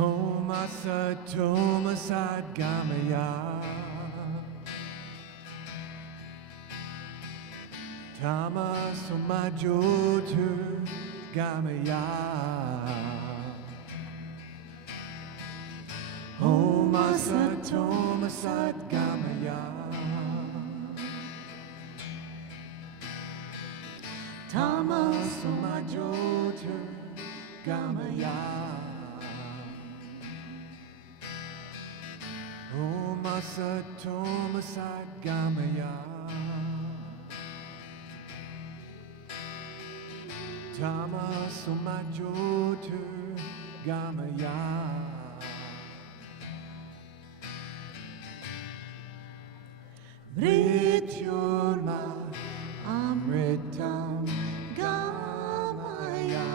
Oh, masato masad gamaya. Tama somajotu gamaya. Oh, masato masad gamaya. Tama somajotu gamaya. Oh, masato masad gamaya. Tama somajotu gamaya. Rityurma amritam gamaya.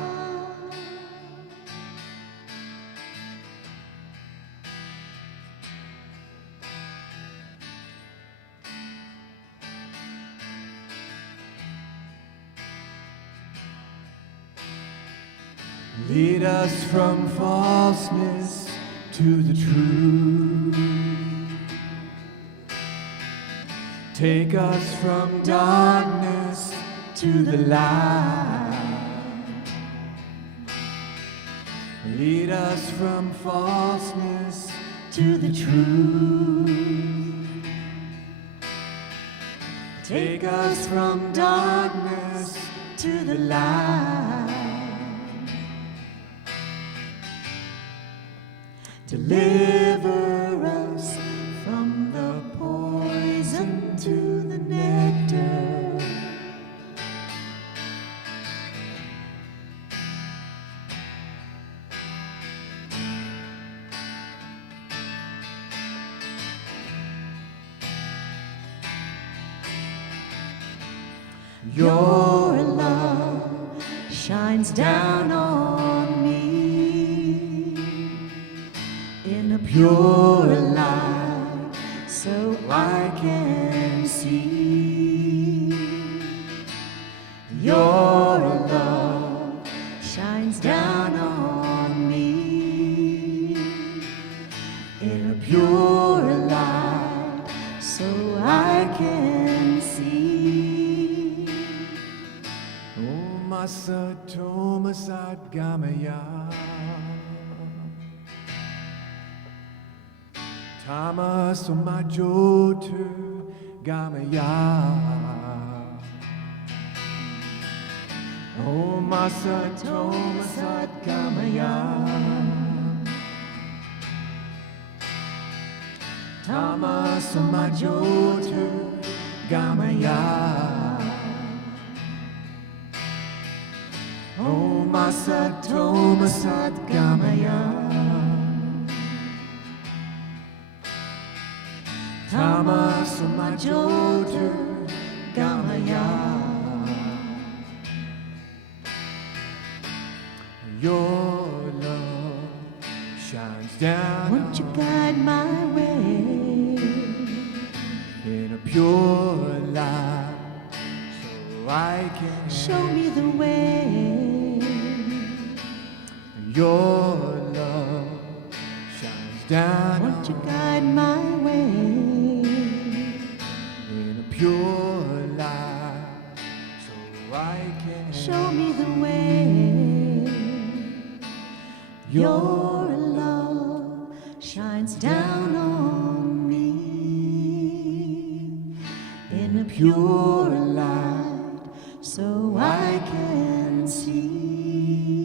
Lead us from falseness to the truth. Take us from darkness to the light. Lead us from falseness to the truth. Take us from darkness to the light. Deliver us from the poison to the nectar. Your love shines down on me in a pure light, so I can see. Your love shines down on me in a pure light, so I can see. Oh, masato masad gamaya. Tama somajotu gamaya. Oh, masato masad gamaya. Tama somajotu gamaya. Oh, masato masad gamaya. Tama somajotu gamaya. Your love shines down. Won't you guide my way in a pure light, so I can show me the way. Your love shines down. Won't you guide my way pure light, so I can show me the way. Your love shines down on me in a pure light, so I can see.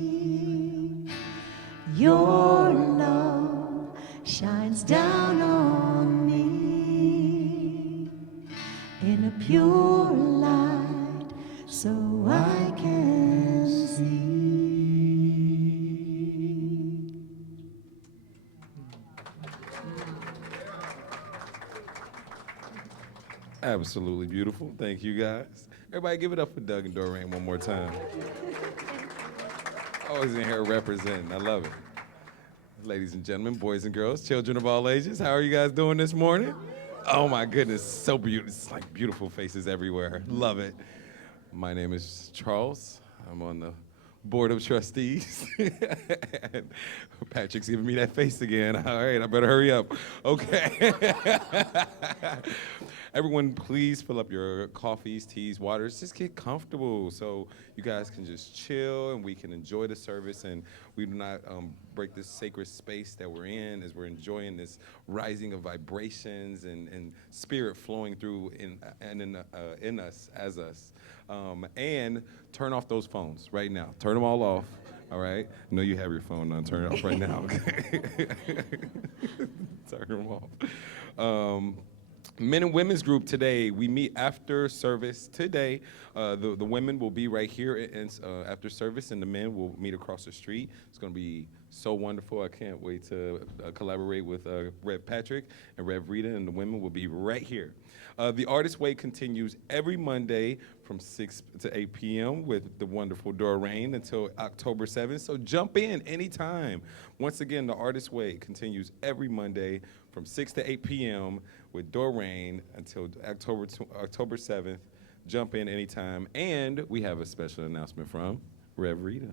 Your love shines down on me in a pure light, so I can see. Absolutely beautiful. Thank you, guys. Everybody give it up for Doug and Doreen one more time. Always in here representing. I love it. Ladies and gentlemen, boys and girls, children of all ages, how are you guys doing this morning? Oh my goodness, so beautiful. It's like beautiful faces everywhere. Love it. My name is Charles. I'm on the Board of Trustees. And Patrick's giving me that face again. All right, I better hurry up. Okay. Everyone, please fill up your coffees, teas, waters. Just get comfortable so you guys can just chill and we can enjoy the service and we do not break this sacred space that we're in as we're enjoying this rising of vibrations and spirit flowing through in us as us. And turn off those phones right now. Turn them all off. All right. I know you have your phone on. Turn it off right now. Okay. Turn them off. Men and women's group today. We meet after service today. The women will be right here after service, and the men will meet across the street. It's going to be so wonderful. I can't wait to collaborate with Rev Patrick and Rev Rita, and the women will be right here. The Artist Way continues every Monday from 6 to 8 p.m. with the wonderful Doreen until October 7th. So jump in anytime. Once again, the Artist Way continues every Monday from 6 to 8 p.m. with Doreen until October 7th. Jump in anytime. And we have a special announcement from Rev Rita.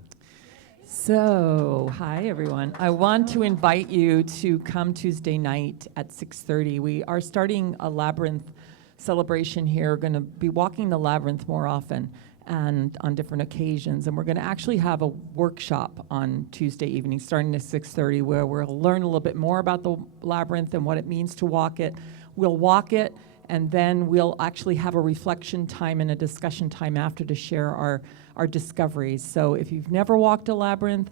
So, hi everyone. I want to invite you to come Tuesday night at 6:30. We are starting a labyrinth celebration here. We're going to be walking the labyrinth more often and on different occasions. And we're going to actually have a workshop on Tuesday evening starting at 6:30 where we'll learn a little bit more about the labyrinth and what it means to walk it. We'll walk it and then we'll actually have a reflection time and a discussion time after to share our discoveries. So if you've never walked a labyrinth,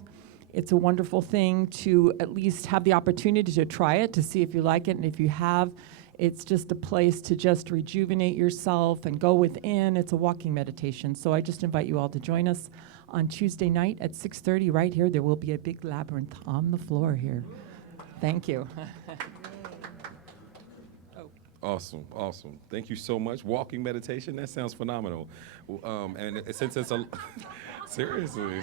it's a wonderful thing to at least have the opportunity to try it, to see if you like it. And if you have, it's just a place to just rejuvenate yourself and go within. It's a walking meditation. So I just invite you all to join us on Tuesday night at 6:30 right here. There will be a big labyrinth on the floor here. Thank you. Awesome, awesome. Thank you so much. Walking meditation, that sounds phenomenal. And since it's a, seriously,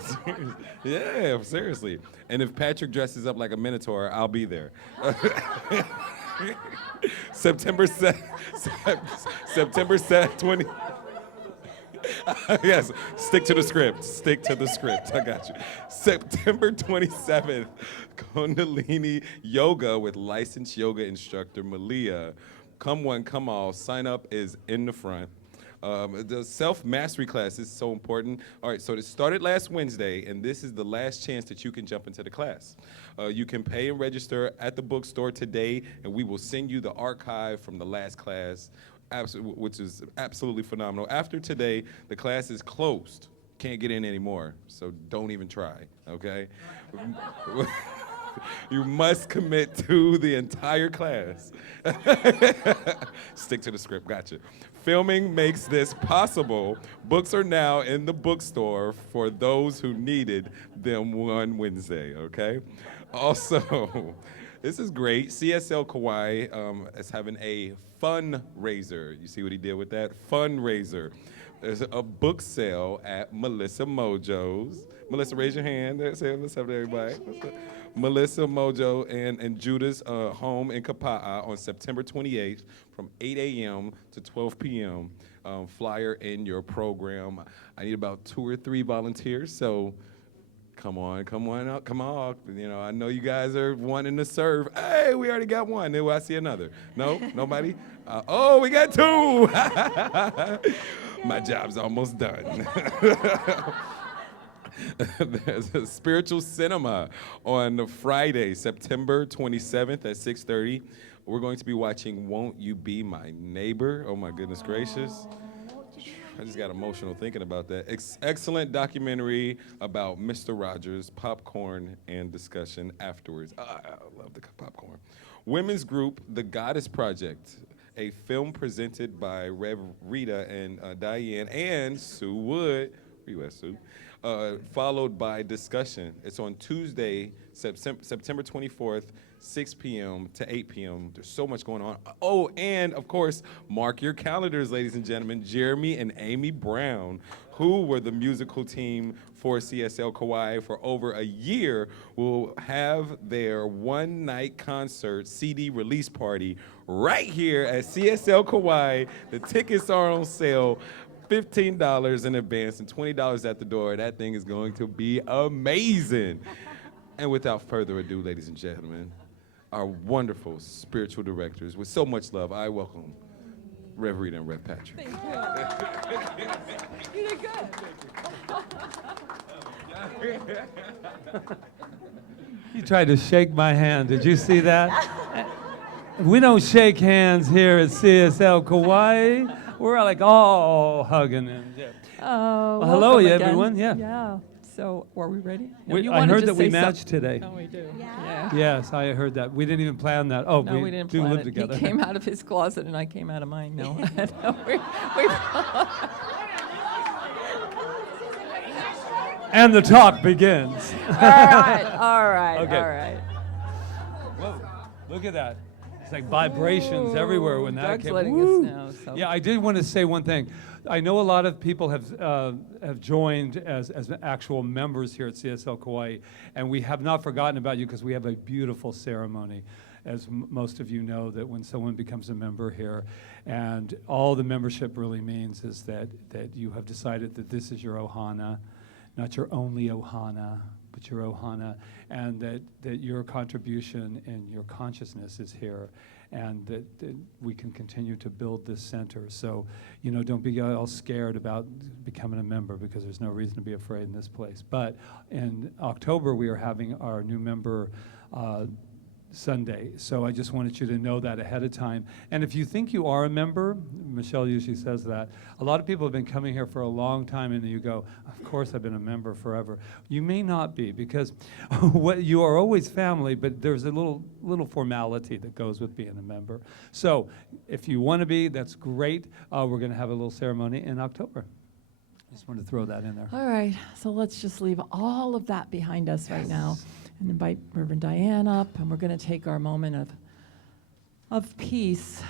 yeah, seriously. And if Patrick dresses up like a Minotaur, I'll be there. September 20. Yes, stick to the script. Stick to the script. I got you. September 27th, Kundalini Yoga with licensed yoga instructor Malia. Come one, come all. Sign up is in the front. The self-mastery class is so important. All right, so it started last Wednesday, and this is the last chance that you can jump into the class. You can pay and register at the bookstore today, and we will send you the archive from the last class, which is absolutely phenomenal. After today, the class is closed. Can't get in anymore, so don't even try, okay? You must commit to the entire class. Stick to the script, gotcha. Filming makes this possible. Books are now in the bookstore for those who needed them one Wednesday, okay? Also, this is great. CSL Kauai is having a fundraiser. You see what he did with that? Fundraiser. There's a book sale at Melissa Mojo's. Melissa, raise your hand. Let's have everybody. Melissa Mojo and Judah's home in Kaua'i on September 28th from 8 a.m. to 12 p.m. Flyer in your program. I need about 2 or 3 volunteers, so come on out, come on. You know, I know you guys are wanting to serve. Hey, we already got one. Then I see another. No, nobody? Oh, we got 2. My job's almost done. There's a spiritual cinema on Friday, September 27th at 6:30. We're going to be watching Won't You Be My Neighbor? Oh my goodness gracious. I just got emotional thinking about that. Excellent documentary about Mr. Rogers, popcorn, and discussion afterwards. I love the popcorn. Women's group, The Goddess Project, a film presented by Rev Rita and Diane and Sue Wood. Where you at, Sue? Followed by discussion. It's on Tuesday, September 24th, 6 p.m. to 8 p.m. There's so much going on. Oh, and of course, mark your calendars, ladies and gentlemen. Jeremy and Amy Brown, who were the musical team for CSL Kauai for over a year, will have their one-night concert CD release party right here at CSL Kauai. The tickets are on sale. $15 in advance and $20 at the door. That thing is going to be amazing. And without further ado, ladies and gentlemen, our wonderful spiritual directors, with so much love, I welcome Rev Rita and Rev Patrick. Thank you. You did good. You tried to shake my hand. Did you see that? We don't shake hands here at CSL Kauai. We're like, oh, hugging and yeah. Well, hello, again. everyone. Yeah. Yeah. So, are we ready? No, I heard that we matched today. Oh, we do. Yeah. Yes, I heard that. We didn't even plan that. Oh, No, we didn't do plan live it. together. He came out of his closet and I came out of mine. No. No, And the talk begins. all right. Okay. Whoa, look at that. It's like vibrations everywhere when that Doug's came. letting Woo. us know. So. Yeah, I did want to say one thing. I know a lot of people have joined as actual members here at CSL Kauai, and we have not forgotten about you because we have a beautiful ceremony, as most of you know, that when someone becomes a member here, and all the membership really means is that you have decided that this is your ohana, not your only ohana, but your ohana, and that your contribution and your consciousness is here, and that we can continue to build this center. So, don't be all scared about becoming a member, because there's no reason to be afraid in this place. But in October, we are having our new member Sunday. So I just wanted you to know that ahead of time. And if you think you are a member, Michelle usually says that, a lot of people have been coming here for a long time and you go, of course I've been a member forever. You may not be, because you are always family, but there's a little formality that goes with being a member. So if you want to be, that's great. We're going to have a little ceremony in October. Just wanted to throw that in there. All right, so let's just leave all of that behind us right now and invite Reverend Diane up, and we're going to take our moment of peace,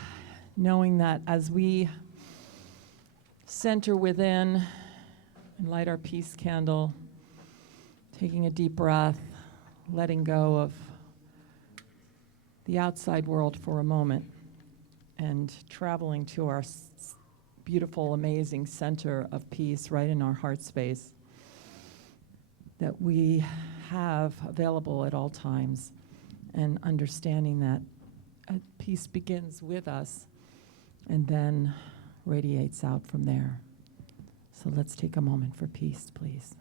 knowing that as we center within and light our peace candle, taking a deep breath, letting go of the outside world for a moment, and traveling to our beautiful, amazing center of peace right in our heart space that we have available at all times, and understanding that peace begins with us and then radiates out from there. So let's take a moment for peace, please.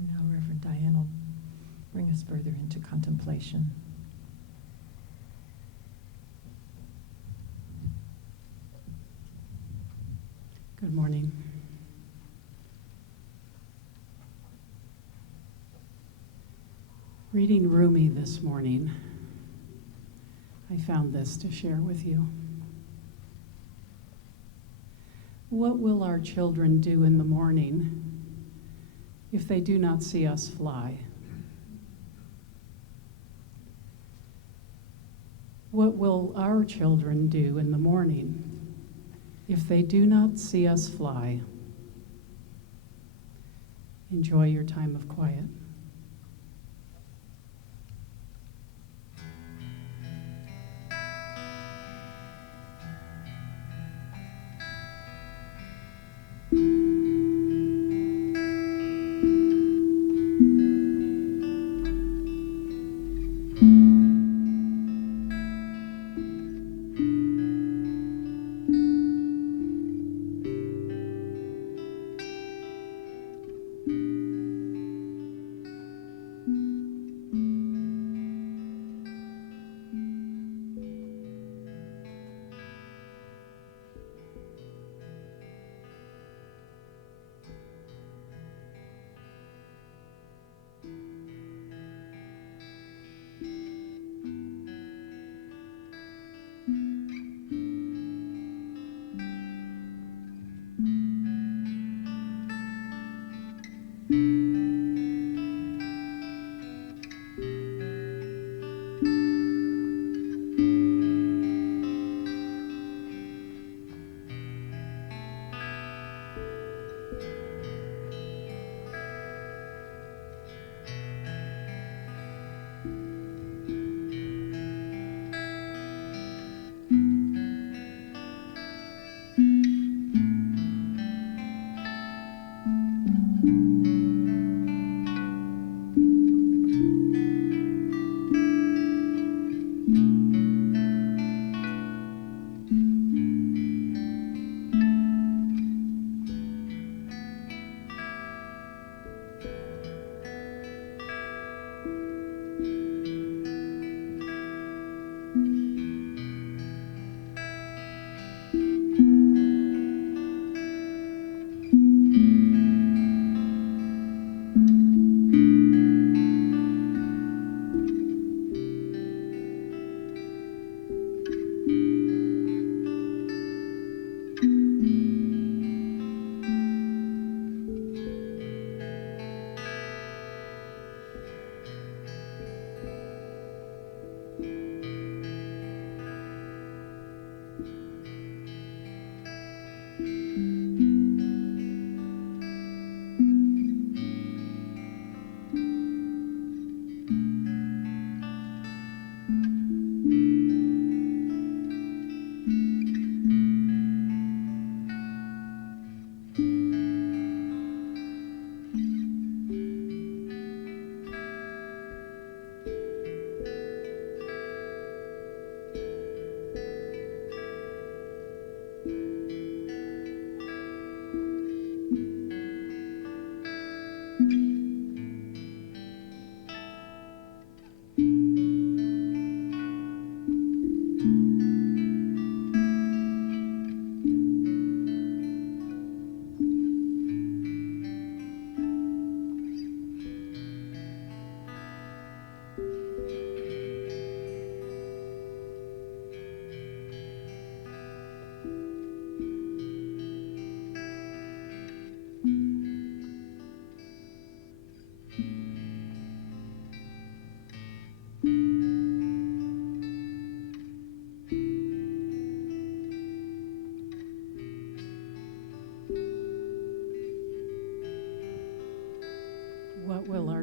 And now Reverend Diane will bring us further into contemplation. Good morning. Reading Rumi this morning, I found this to share with you. What will our children do in the morning if they do not see us fly? What will our children do in the morning if they do not see us fly? Enjoy your time of quiet.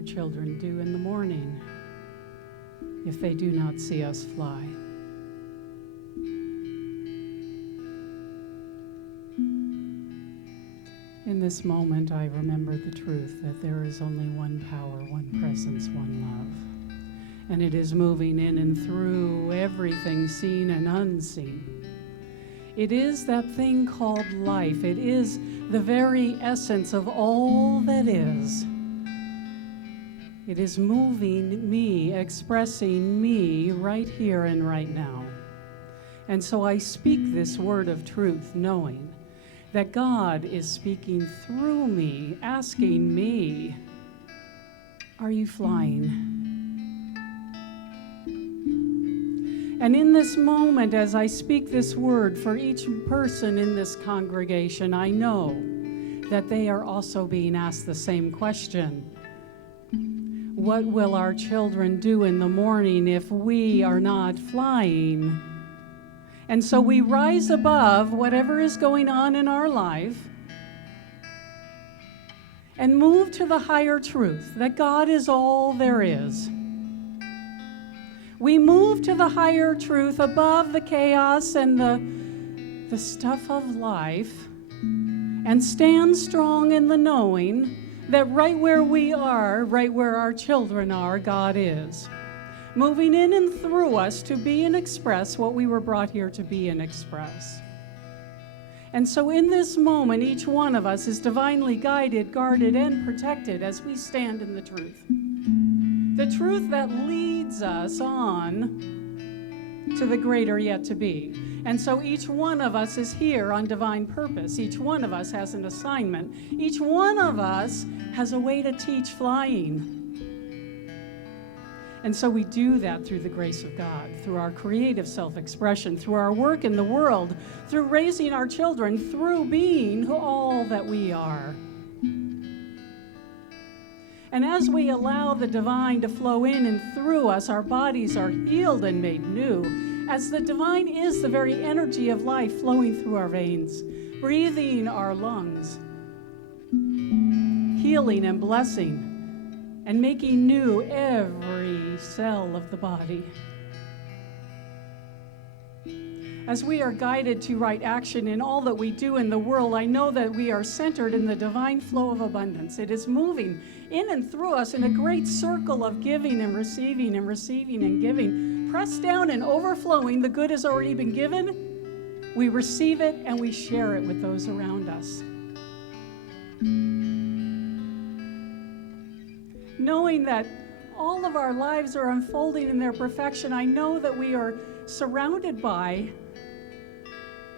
children do in the morning if they do not see us fly? In this moment, I remember the truth that there is only one power, one presence, one love. And it is moving in and through everything seen and unseen. It is that thing called life. It is the very essence of all that is. It is moving me, expressing me right here and right now. And so I speak this word of truth, knowing that God is speaking through me, asking me, are you flying? And in this moment, as I speak this word for each person in this congregation, I know that they are also being asked the same question. What will our children do in the morning if we are not flying? And so we rise above whatever is going on in our life and move to the higher truth that God is all there is. We move to the higher truth above the chaos and the stuff of life and stand strong in the knowing that right where we are, right where our children are, God is. Moving in and through us to be and express what we were brought here to be and express. And so in this moment, each one of us is divinely guided, guarded, and protected as we stand in the truth. The truth that leads us on to the greater yet to be. And so each one of us is here on divine purpose. Each one of us has an assignment. Each one of us has a way to teach flying. And so we do that through the grace of God, through our creative self-expression, through our work in the world, through raising our children, through being all that we are. And as we allow the divine to flow in and through us, our bodies are healed and made new, as the divine is the very energy of life flowing through our veins, breathing our lungs, healing and blessing, and making new every cell of the body. As we are guided to right action in all that we do in the world, I know that we are centered in the divine flow of abundance. It is moving in and through us in a great circle of giving and receiving and receiving and giving. Pressed down and overflowing, the good has already been given. We receive it and we share it with those around us. Knowing that all of our lives are unfolding in their perfection, I know that we are surrounded by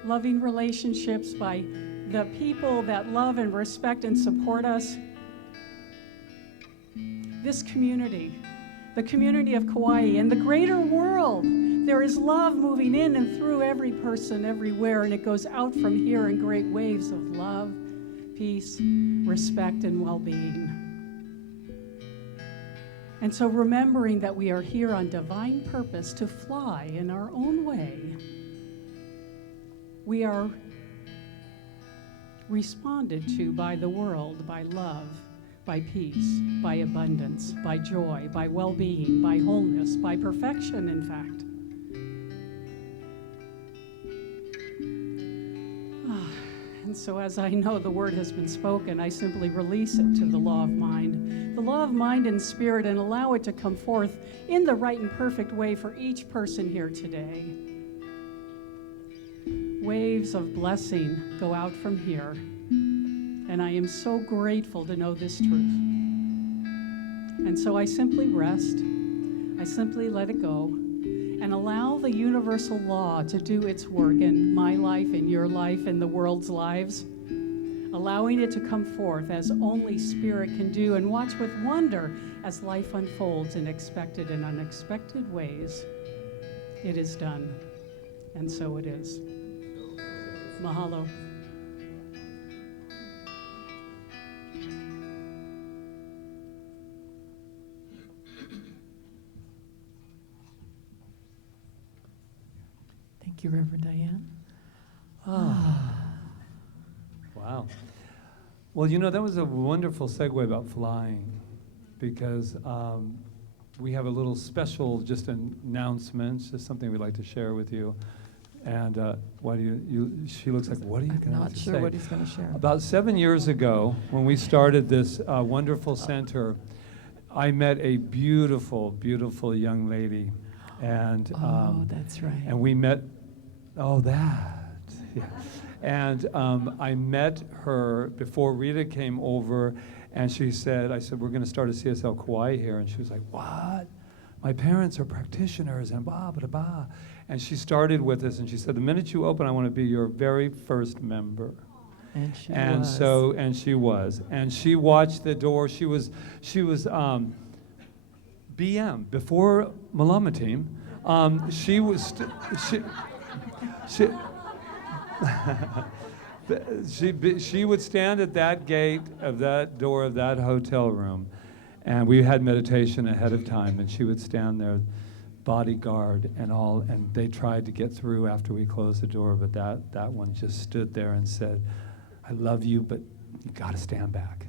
loving relationships, by the people that love and respect and support us. This community, the community of Kauai, and the greater world, there is love moving in and through every person everywhere, and it goes out from here in great waves of love, peace, respect, and well-being. And so remembering that we are here on divine purpose to fly in our own way, we are responded to by the world, by love, by peace, by abundance, by joy, by well-being, by wholeness, by perfection, in fact. And so as I know the word has been spoken, I simply release it to the law of mind and spirit, and allow it to come forth in the right and perfect way for each person here today. Waves of blessing go out from here, and I am so grateful to know this truth. And so I simply rest, I simply let it go, and allow the universal law to do its work in my life, in your life, in the world's lives, allowing it to come forth as only Spirit can do, and watch with wonder as life unfolds in expected and unexpected ways. It is done, and so it is. Mahalo. Thank you, Reverend Diane. Wow. Well, you know, that was a wonderful segue about flying. because we have a little special just announcement, just something we'd like to share with you. And why do you, she looks like, what are you going to say? I'm not sure what he's going to share. About 7 years ago, when we started this wonderful center, I met a beautiful, beautiful young lady. And that's right. and we met, yeah. And I met her before Rita came over, and she said, I said, we're going to start a CSL Kauai here. And she was like, what? My parents are practitioners, and blah, blah, blah. And she started with us, and she said, the minute you open, I want to be your very first member. And she And was. so, and she was. And she watched the door. She was BM, before Malama team. She was, she would stand at that gate of that door of that hotel room, and we had meditation ahead of time, and she would stand there, bodyguard and all, and they tried to get through after we closed the door, but that one just stood there and said, I love you, but you gotta stand back.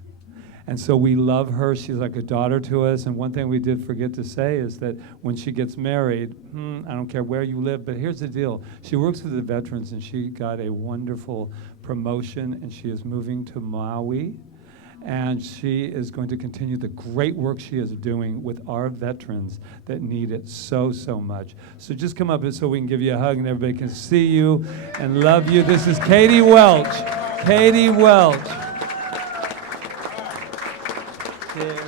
And so we love her. She's like a daughter to us. And one thing we did forget to say is that when she gets married, I don't care where you live, but here's the deal. She works with the veterans, and she got a wonderful promotion, and she is moving to Maui. And she is going to continue the great work she is doing with our veterans that need it so, so much. So just come up so we can give you a hug and everybody can see you and love you. This is Katie Welch. Katie Welch. There we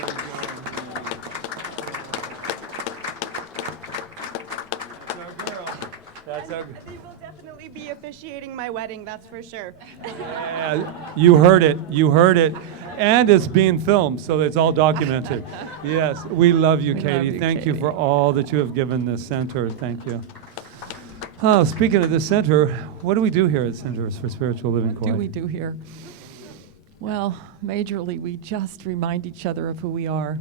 go. That's our girl. They will definitely be officiating my wedding, that's for sure. Yeah, you heard it. You heard it. And it's being filmed, so it's all documented. Yes, we love you, We Katie. love you, Thank you Katie. for all that you have given this center. Thank you. Oh, speaking of this center, what do we do here at Centers for Spiritual Living What do Kauai? we do here? Well, majorly, we just remind each other of who we are.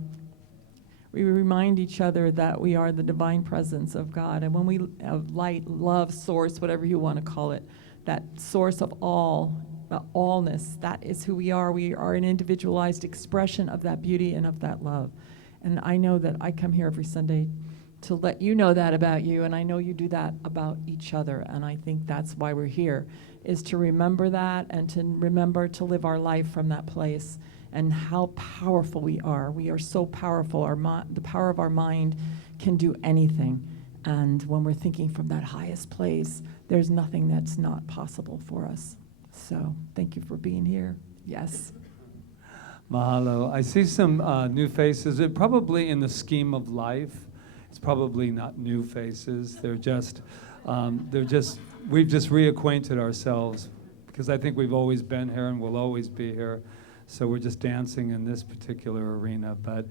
We remind each other that we are the divine presence of God. And when we have light, love, source, whatever you want to call it, that source of all, allness, that is who we are. We are an individualized expression of that beauty and of that love. And I know that I come here every Sunday to let you know that about you, and I know you do that about each other. And I think that's why we're here, is to remember that and to remember to live our life from that place and how powerful we are. We are so powerful. The power of our mind can do anything. And when we're thinking from that highest place, there's nothing that's not possible for us. So thank you for being here. Yes. Mahalo. I see some new faces. It probably in the scheme of life, it's probably not new faces. We've just reacquainted ourselves, because I think we've always been here and will always be here. So we're just dancing in this particular arena. But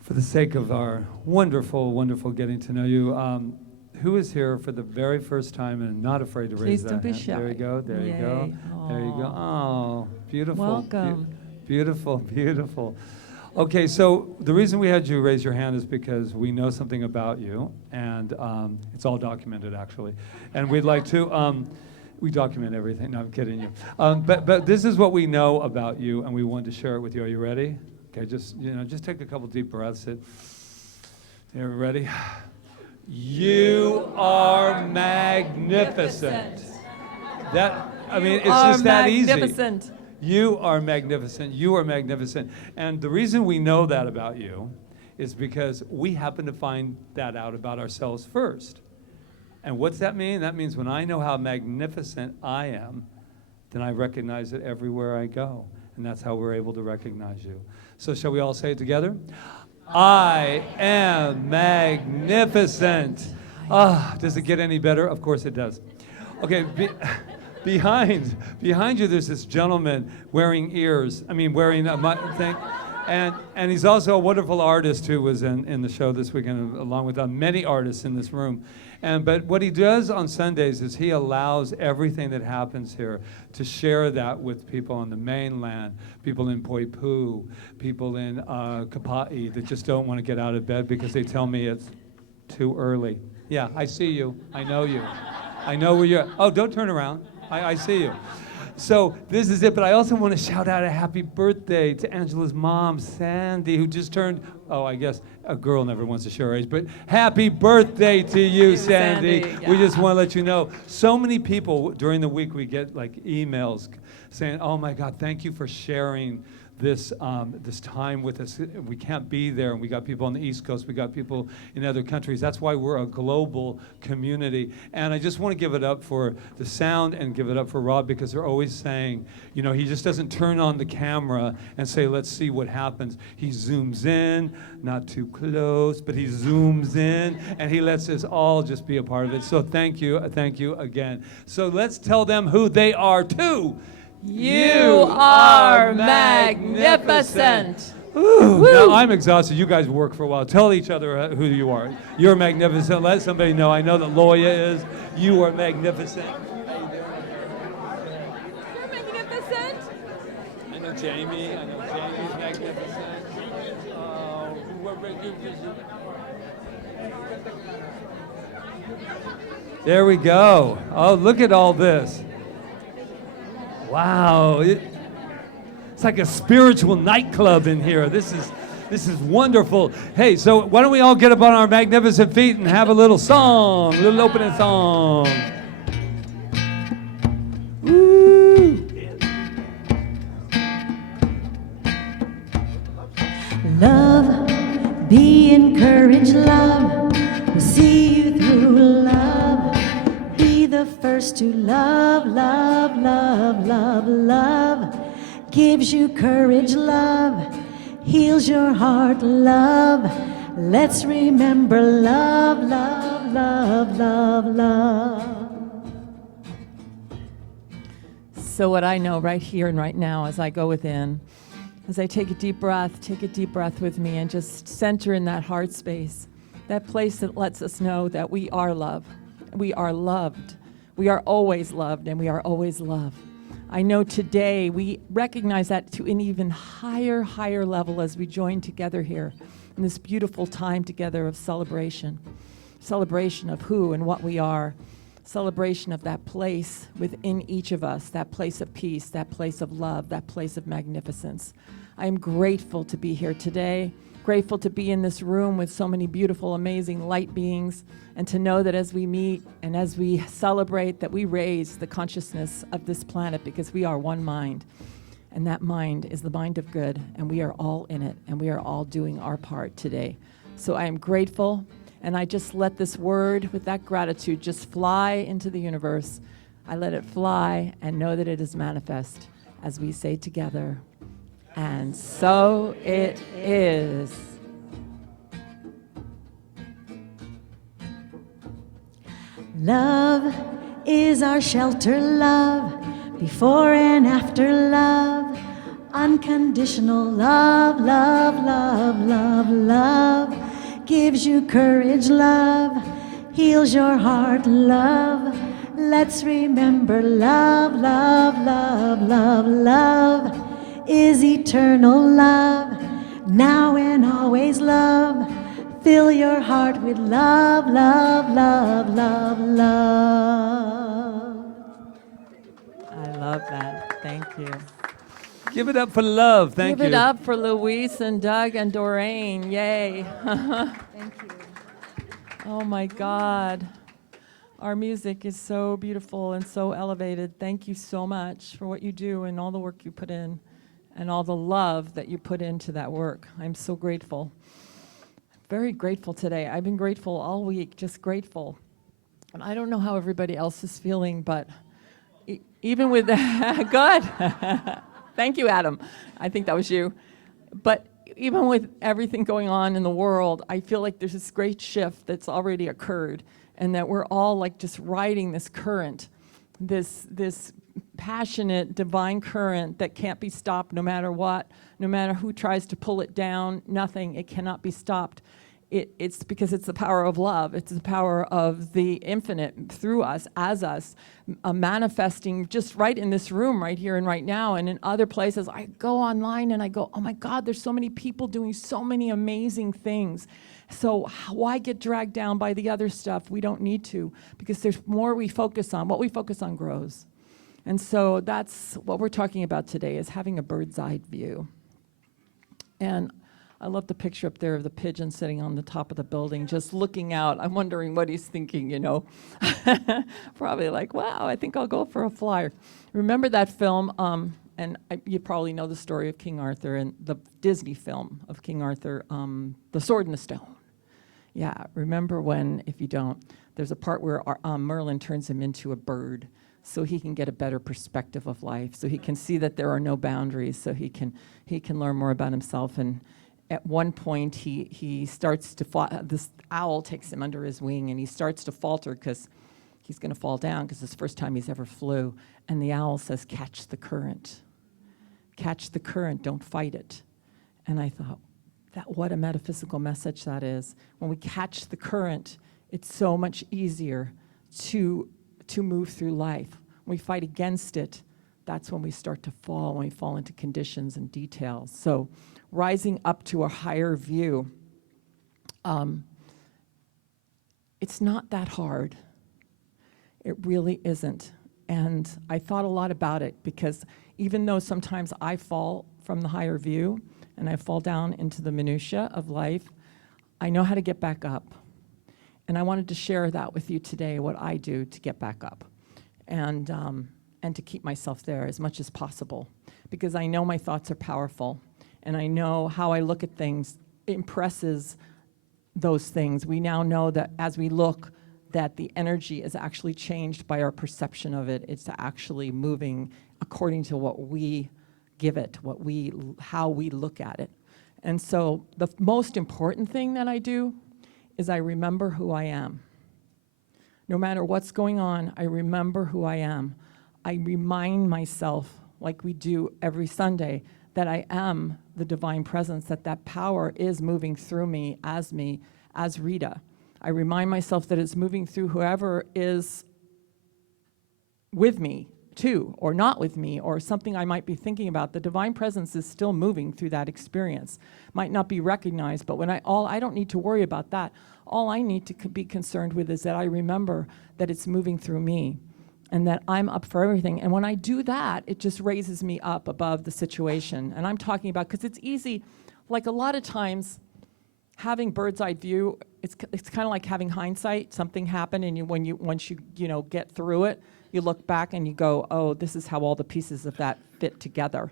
for the sake of our wonderful, wonderful getting to know you, who is here for the very first time and not afraid to raise Please that don't be hand? shy. There you go, there you go, Yay. there you go. Oh, beautiful. Welcome. Beautiful, beautiful. Okay, so the reason we had you raise your hand is because we know something about you, and it's all documented, actually. And we'd like to, we document everything. No, I'm kidding you. But this is what we know about you, and we wanted to share it with you. Are you ready? Okay, just take a couple deep breaths. Are you ready? You are magnificent. It's just that easy. Magnificent. You are magnificent. You are magnificent. And the reason we know that about you is because we happen to find that out about ourselves first. And what's that mean? That means when I know how magnificent I am, then I recognize it everywhere I go. And that's how we're able to recognize you. So shall we all say it together? I am magnificent. Does it get any better? Of course it does. Okay, behind you there's this gentleman wearing wearing a thing. And he's also a wonderful artist who was in the show this weekend, along with many artists in this room. But what he does on Sundays is he allows everything that happens here to share that with people on the mainland, people in Poipu, people in Kaua'i that just don't want to get out of bed because they tell me it's too early. Yeah, I see you. I know you. I know where you're. Oh, don't turn around. I see you. So this is it, but I also want to shout out a happy birthday to Angela's mom, Sandy, who just turned, I guess a girl never wants to show her age, but happy birthday to you, Sandy. Sandy. We just Yeah. want to let you know, so many people during the week we get like emails saying, oh my God, thank you for sharing this time with us. We can't be there, and we got people on the East Coast, we got people in other countries. That's why we're a global community. And I just want to give it up for the sound and give it up for Rob, because they're always saying, he just doesn't turn on the camera and say, let's see what happens. He zooms in, not too close, but he zooms in, and he lets us all just be a part of it. So thank you again. So let's tell them who they are too. You are magnificent. Ooh, now I'm exhausted. You guys work for a while. Tell each other who you are. You're magnificent. Let somebody know. I know that Loya is. You are magnificent. You're magnificent. I know Jamie. I know Jamie's magnificent. You are magnificent. There we go. Oh, look at all this. Wow, it's like a spiritual nightclub in here. This is wonderful. Hey, so why don't we all get up on our magnificent feet and have a little song, a little opening song. Woo! Love, be encouraged, love, will see you through, love. Be the first to love, love, love, love, love. Gives you courage, love, heals your heart, love. Let's remember love, love, love, love, love. So what I know right here and right now as I go within, as I take a deep breath with me and just center in that heart space, that place that lets us know that we are love. We are loved. We are always loved, and we are always loved. I know today we recognize that to an even higher level as we join together here in this beautiful time together of celebration. Celebration of who and what we are. Celebration of that place within each of us, that place of peace, that place of love, that place of magnificence. I am grateful to be here today, grateful to be in this room with so many beautiful, amazing light beings, and to know that as we meet and as we celebrate, that we raise the consciousness of this planet, because we are one mind. And that mind is the mind of good, and we are all in it, and we are all doing our part today. So I am grateful, and I just let this word with that gratitude just fly into the universe. I let it fly and know that it is manifest as we say together, and so it is. Love is our shelter, love, before and after love, unconditional love, love, love, love, love, gives you courage, love, heals your heart, love. Let's remember love, love, love, love, love is eternal love, now and always love. Fill your heart with love, love, love, love, love. I love that. Thank you. Give it up for love. Thank you. Give it up for Luis and Doug and Doreen. Yay. Thank you. Oh my God. Our music is so beautiful and so elevated. Thank you so much for what you do and all the work you put in and all the love that you put into that work. I'm so grateful. Very grateful today. I've been grateful all week, just grateful. And I don't know how everybody else is feeling, but even with that, good. Thank you, Adam. I think that was you. But even with everything going on in the world, I feel like there's this great shift that's already occurred, and that we're all like just riding this current, this passionate divine current that can't be stopped no matter what, no matter who tries to pull it down, nothing, it cannot be stopped. It's because it's the power of love. It's the power of the infinite through us, as us, manifesting just right in this room, right here and right now, and in other places. I go online and I go, oh my God, there's so many people doing so many amazing things. So why get dragged down by the other stuff? We don't need to, because there's more we focus on. What we focus on grows. And so that's what we're talking about today, is having a bird's eye view. And I love the picture up there of the pigeon sitting on the top of the building, just looking out. I'm wondering what he's thinking, you know. Probably like, wow, I think I'll go for a fly. Remember that film? You probably know the story of King Arthur and the Disney film of King Arthur, The Sword and the Stone. Yeah, remember when, if you don't, there's a part where Merlin turns him into a bird so he can get a better perspective of life, so he can see that there are no boundaries, so he can learn more about himself. And at one point, he starts to fall. This owl takes him under his wing, and he starts to falter because he's going to fall down because it's the first time he's ever flew. And the owl says, "Catch the current. Catch the current, don't fight it." And I thought, what a metaphysical message that is. When we catch the current, it's so much easier to move through life. When we fight against it, that's when we start to fall, when we fall into conditions and details. So rising up to a higher view, it's not that hard. It really isn't. And I thought a lot about it, because even though sometimes I fall from the higher view and I fall down into the minutia of life, I know how to get back up. And I wanted to share that with you today, what I do to get back up and to keep myself there as much as possible, because I know my thoughts are powerful, and I know how I look at things impresses those things. We now know that as we look, that the energy is actually changed by our perception of it. It's actually moving according to what we give it, how we look at it. And so the most important thing that I do is I remember who I am. No matter what's going on, I remember who I am. I remind myself, like we do every Sunday, that I am the divine presence, that power is moving through me as Rita. I remind myself that it's moving through whoever is with me too, or not with me, or something I might be thinking about. The divine presence is still moving through that experience. Might not be recognized, but I don't need to worry about that. All I need to be concerned with is that I remember that it's moving through me and that I'm up for everything. And when I do that, it just raises me up above the situation. And I'm talking about, because it's easy, like a lot of times, having bird's eye view, it's kind of like having hindsight. Something happened, and once you get through it, you look back and you go, oh, this is how all the pieces of that fit together.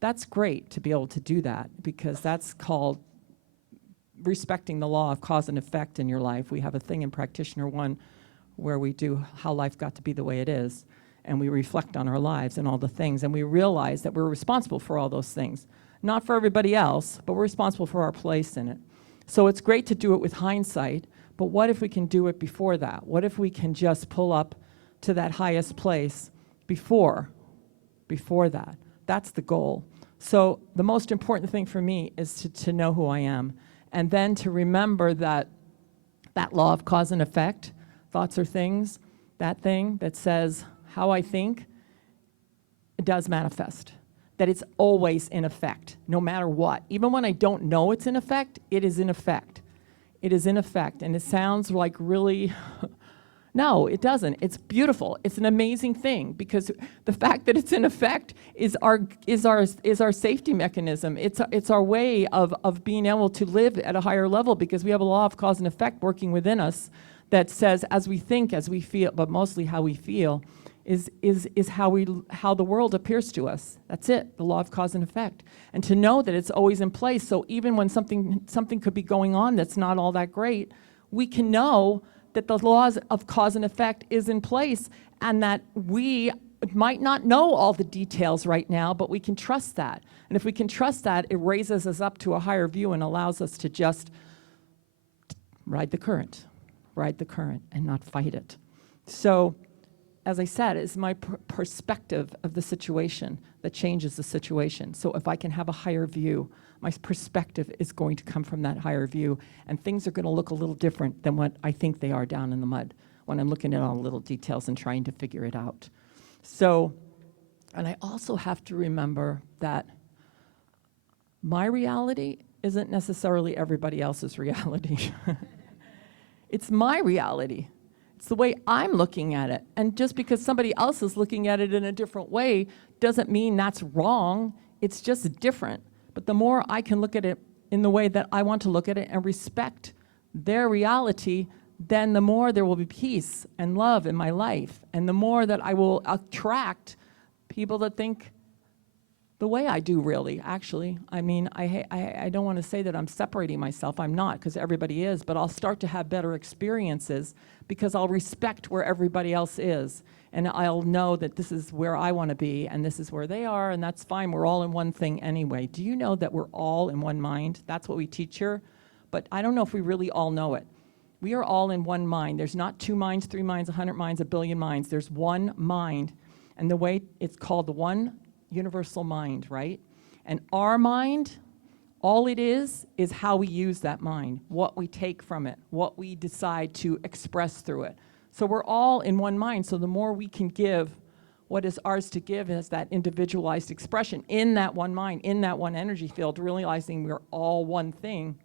That's great to be able to do that, because that's called respecting the law of cause and effect in your life. We have a thing in Practitioner 1 where we do how life got to be the way it is, and we reflect on our lives and all the things, and we realize that we're responsible for all those things. Not for everybody else, but we're responsible for our place in it. So it's great to do it with hindsight, but what if we can do it before that? What if we can just pull up to that highest place before that? That's the goal. So the most important thing for me is to know who I am, and then to remember that law of cause and effect, thoughts are things, that thing that says how I think, it does manifest. That it's always in effect, no matter what. Even when I don't know it's in effect, it is in effect. It is in effect, and it sounds like really, no, it doesn't. It's beautiful. It's an amazing thing, because the fact that it's in effect is our safety mechanism. It's our way of being able to live at a higher level, because we have a law of cause and effect working within us that says as we think, as we feel, but mostly how we feel, is how the world appears to us. That's it, the law of cause and effect. And to know that it's always in place, so even when something could be going on that's not all that great, we can know that the laws of cause and effect is in place, and that we might not know all the details right now, but we can trust that. And if we can trust that, it raises us up to a higher view and allows us to just ride the current and not fight it. So, as I said, it's my perspective of the situation that changes the situation. So if I can have a higher view, my perspective is going to come from that higher view, and things are going to look a little different than what I think they are down in the mud when I'm looking at all the little details and trying to figure it out. So, and I also have to remember that my reality isn't necessarily everybody else's reality. It's my reality. It's the way I'm looking at it. And just because somebody else is looking at it in a different way doesn't mean that's wrong. It's just different. But the more I can look at it in the way that I want to look at it and respect their reality, then the more there will be peace and love in my life. And the more that I will attract people that think the way I do, really, actually. I mean, I don't want to say that I'm separating myself. I'm not, because everybody is. But I'll start to have better experiences because I'll respect where everybody else is. And I'll know that this is where I want to be, and this is where they are, and that's fine. We're all in one thing anyway. Do you know that we're all in one mind? That's what we teach here. But I don't know if we really all know it. We are all in one mind. There's not 2 minds, 3 minds, 100 minds, 1 billion minds. There's one mind. And the way it's called the one universal mind, right? And our mind, all it is how we use that mind, what we take from it, what we decide to express through it. So we're all in one mind. So the more we can give what is ours to give as that individualized expression in that one mind, in that one energy field, realizing we're all one thing,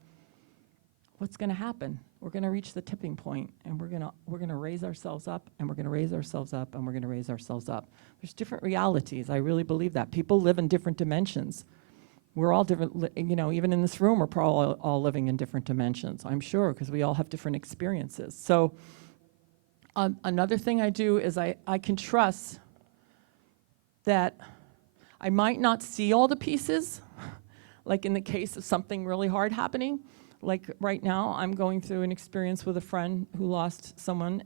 what's going to happen? We're going to reach the tipping point, and we're going to raise ourselves up, and we're going to raise ourselves up, and we're going to raise ourselves up. There's different realities. I really believe that. People live in different dimensions. We're all different, even in this room, we're probably all living in different dimensions, I'm sure, because we all have different experiences. So another thing I do is I can trust that I might not see all the pieces, like in the case of something really hard happening. Like right now, I'm going through an experience with a friend who lost someone,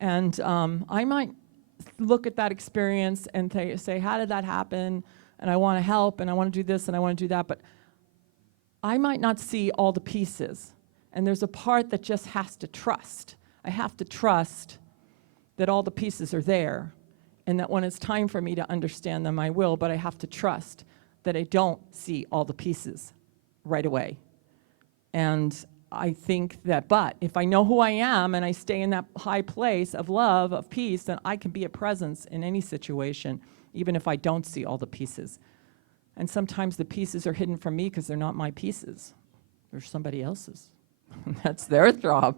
and I might look at that experience and say, how did that happen? And I want to help, and I want to do this, and I want to do that, but I might not see all the pieces. And there's a part that just has to trust. I have to trust that all the pieces are there, and that when it's time for me to understand them, I will, but I have to trust that I don't see all the pieces right away. And I think that, but if I know who I am and I stay in that high place of love, of peace, then I can be a presence in any situation, even if I don't see all the pieces. And sometimes the pieces are hidden from me because they're not my pieces. They're somebody else's. That's their job,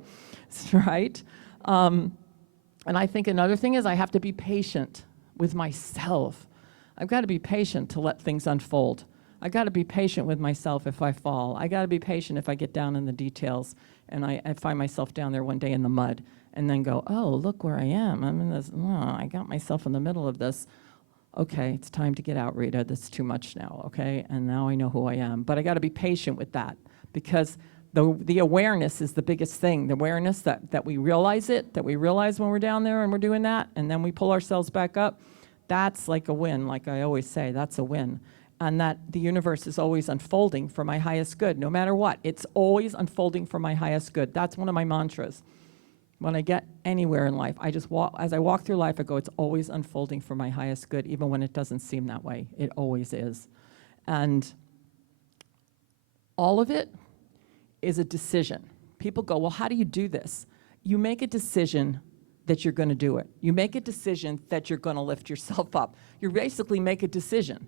right? And I think another thing is I have to be patient with myself. I've got to be patient to let things unfold. I got to be patient with myself if I fall. I got to be patient if I get down in the details and I find myself down there one day in the mud and then go, oh, look where I am. I'm in this, I got myself in the middle of this. Okay, it's time to get out, Rita. That's too much now, okay? And now I know who I am. But I got to be patient with that because the awareness is the biggest thing. The awareness that we realize it, that we realize when we're down there and we're doing that, and then we pull ourselves back up, that's like a win, like I always say, that's a win. And that the universe is always unfolding for my highest good, no matter what. It's always unfolding for my highest good. That's one of my mantras. When I get anywhere in life, I just walk, as I walk through life, I go, it's always unfolding for my highest good, even when it doesn't seem that way. It always is. And all of it is a decision. People go, well, how do you do this? You make a decision that you're going to do it. You make a decision that you're going to lift yourself up. You basically make a decision.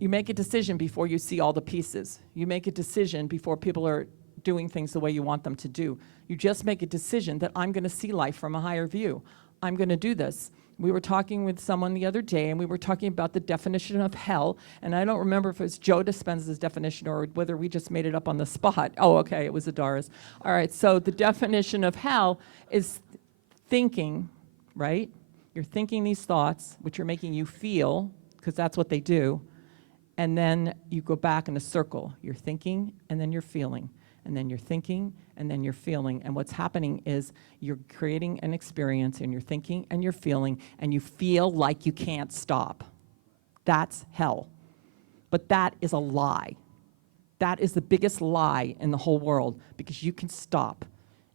You make a decision before you see all the pieces. You make a decision before people are doing things the way you want them to do. You just make a decision that I'm going to see life from a higher view. I'm going to do this. We were talking with someone the other day, and we were talking about the definition of hell, and I don't remember if it was Joe Dispenza's definition or whether we just made it up on the spot. Oh, okay, it was Adara's. All right, so the definition of hell is thinking, right? You're thinking these thoughts, which are making you feel, because that's what they do, and then you go back in a circle. You're thinking, and then you're feeling, and then you're thinking, and then you're feeling. And what's happening is you're creating an experience, and you're thinking, and you're feeling, and you feel like you can't stop. That's hell. But that is a lie. That is the biggest lie in the whole world, because you can stop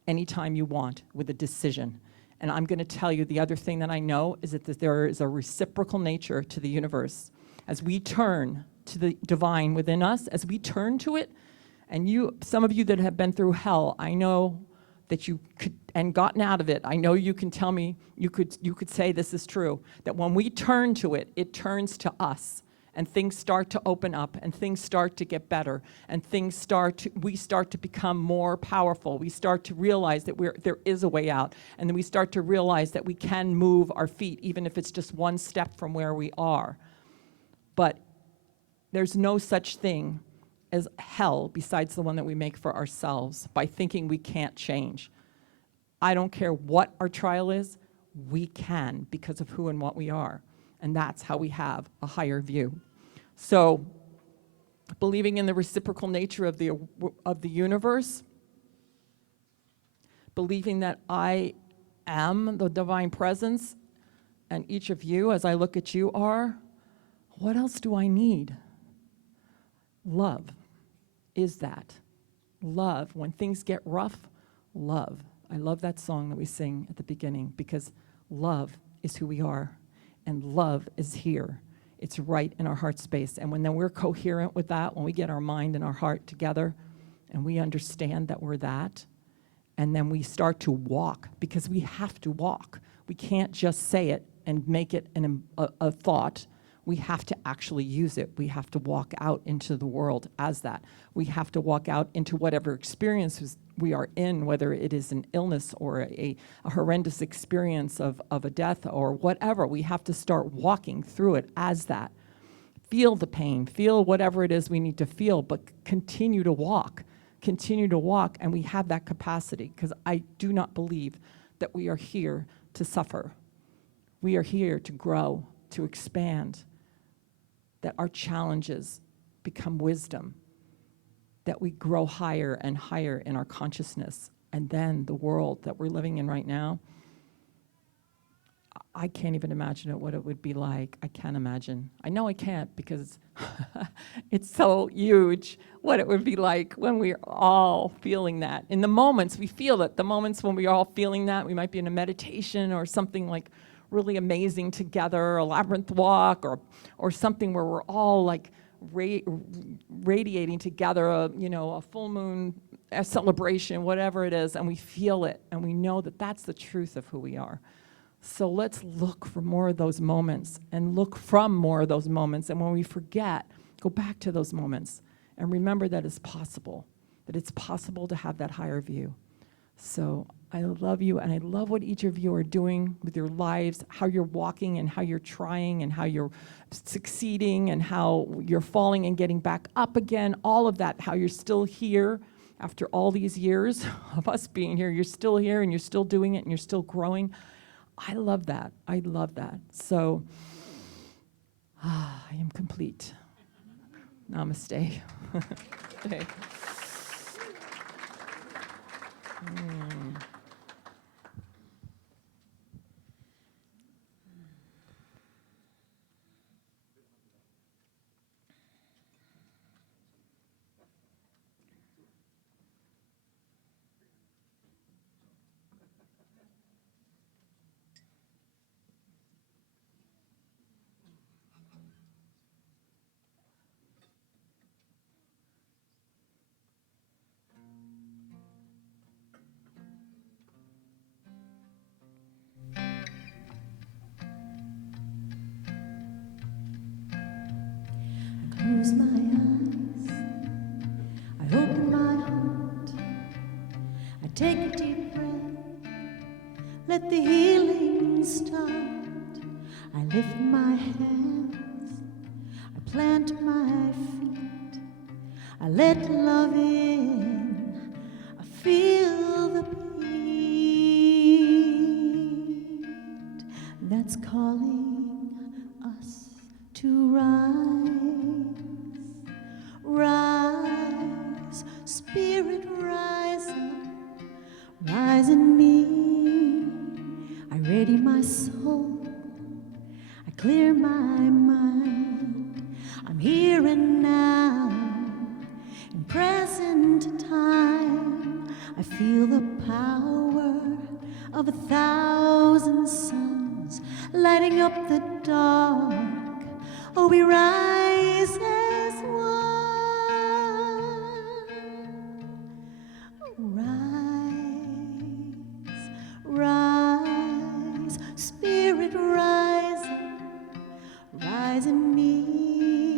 anytime you want with a decision. And I'm going to tell you the other thing that I know is that there is a reciprocal nature to the universe. As we turn to the divine within us, as we turn to it, and some of you that have been through hell, I know that you could, and gotten out of it, I know you can tell me, you could say this is true, that when we turn to it, it turns to us, and things start to open up, and things start to get better, and we start to become more powerful. We start to realize that there is a way out, and then we start to realize that we can move our feet, even if it's just one step from where we are. But there's no such thing as hell besides the one that we make for ourselves by thinking we can't change. I don't care what our trial is, we can because of who and what we are. And that's how we have a higher view. So, believing in the reciprocal nature of the universe, believing that I am the divine presence, and each of you, as I look at you, are, what else do I need? Love is that. Love. When things get rough, love. I love that song that we sing at the beginning because love is who we are, and love is here. It's right in our heart space. And when then we're coherent with that, when we get our mind and our heart together, and we understand that we're that, and then we start to walk, because we have to walk. We can't just say it and make it a thought. We have to actually use it. We have to walk out into the world as that. We have to walk out into whatever experiences we are in, whether it is an illness or a horrendous experience of a death or whatever. We have to start walking through it as that. Feel the pain, feel whatever it is we need to feel, but continue to walk. Continue to walk, and we have that capacity, because I do not believe that we are here to suffer. We are here to grow, to expand, that our challenges become wisdom, that we grow higher and higher in our consciousness. And then the world that we're living in right now, I can't even imagine what it would be like. I can't imagine. I know I can't, because it's so huge what it would be like when we're all feeling that. In the moments we feel it, the moments when we're all feeling that, we might be in a meditation or something like really amazing together, a labyrinth walk, or something where we're all like radiating together, a full moon, a celebration, whatever it is, and we feel it, and we know that that's the truth of who we are. So let's look for more of those moments, and look from more of those moments, and when we forget, go back to those moments, and remember that it's possible to have that higher view. So I love you, and I love what each of you are doing with your lives, how you're walking and how you're trying and how you're succeeding and how you're falling and getting back up again, all of that, how you're still here after all these years of us being here. You're still here and you're still doing it and you're still growing. I love that. I love that. So I am complete. Namaste. Okay. Close my eyes, I open my heart, I take a deep breath, let the healing start. I lift my hands, I plant my feet, I let love in, I feel the beat that's calling us to rise. Rise, spirit, rise up, rise in me. I ready my soul, I clear my mind. I'm here and now, in present time. I feel the power of 1,000 suns lighting up the dark. Oh, we rise as one. Rise, spirit, rise in me.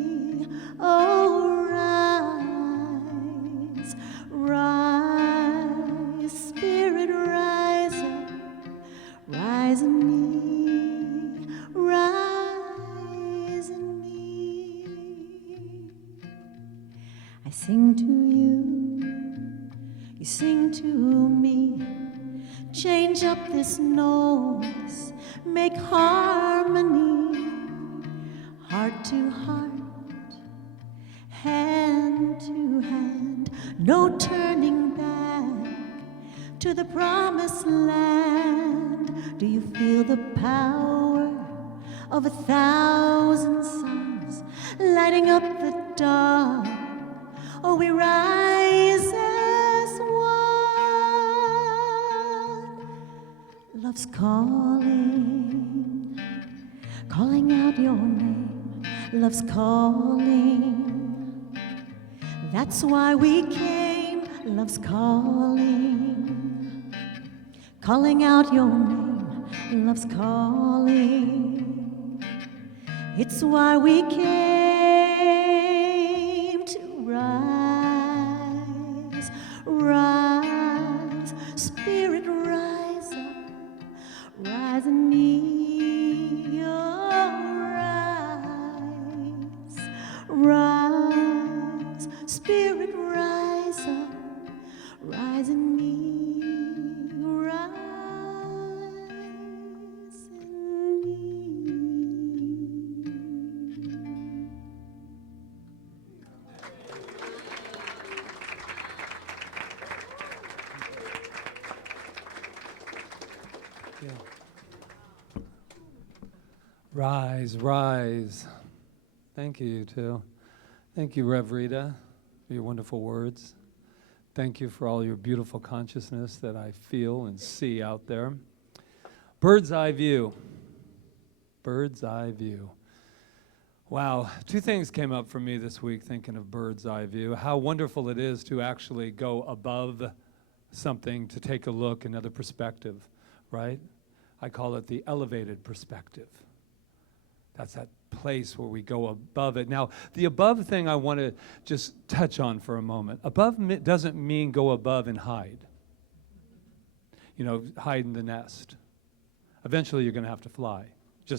sing to you, you sing to me. Change up this noise, make harmony. Heart to heart, hand to hand, no turning back to the promised land. Do you feel the power of 1,000 suns lighting up the dark? Oh, we rise as one. Love's calling, calling out your name. Love's calling, that's why we came. Love's calling, calling out your name. Love's calling, it's why we came to rise, rise, spirit rise up, rise in me, oh, rise, spirit rise up, rise in me, rise in me. Rise, rise. Thank you, you two. Thank you, Rev Rita, for your wonderful words. Thank you for all your beautiful consciousness that I feel and see out there. Bird's eye view. Bird's eye view. Wow, two things came up for me this week thinking of bird's eye view. How wonderful it is to actually go above something to take a look, another perspective, right? I call it the elevated perspective. That's that place where we go above it. Now, the above thing I want to just touch on for a moment. Above doesn't mean go above and hide. You know, hide in the nest. Eventually, you're going to have to fly.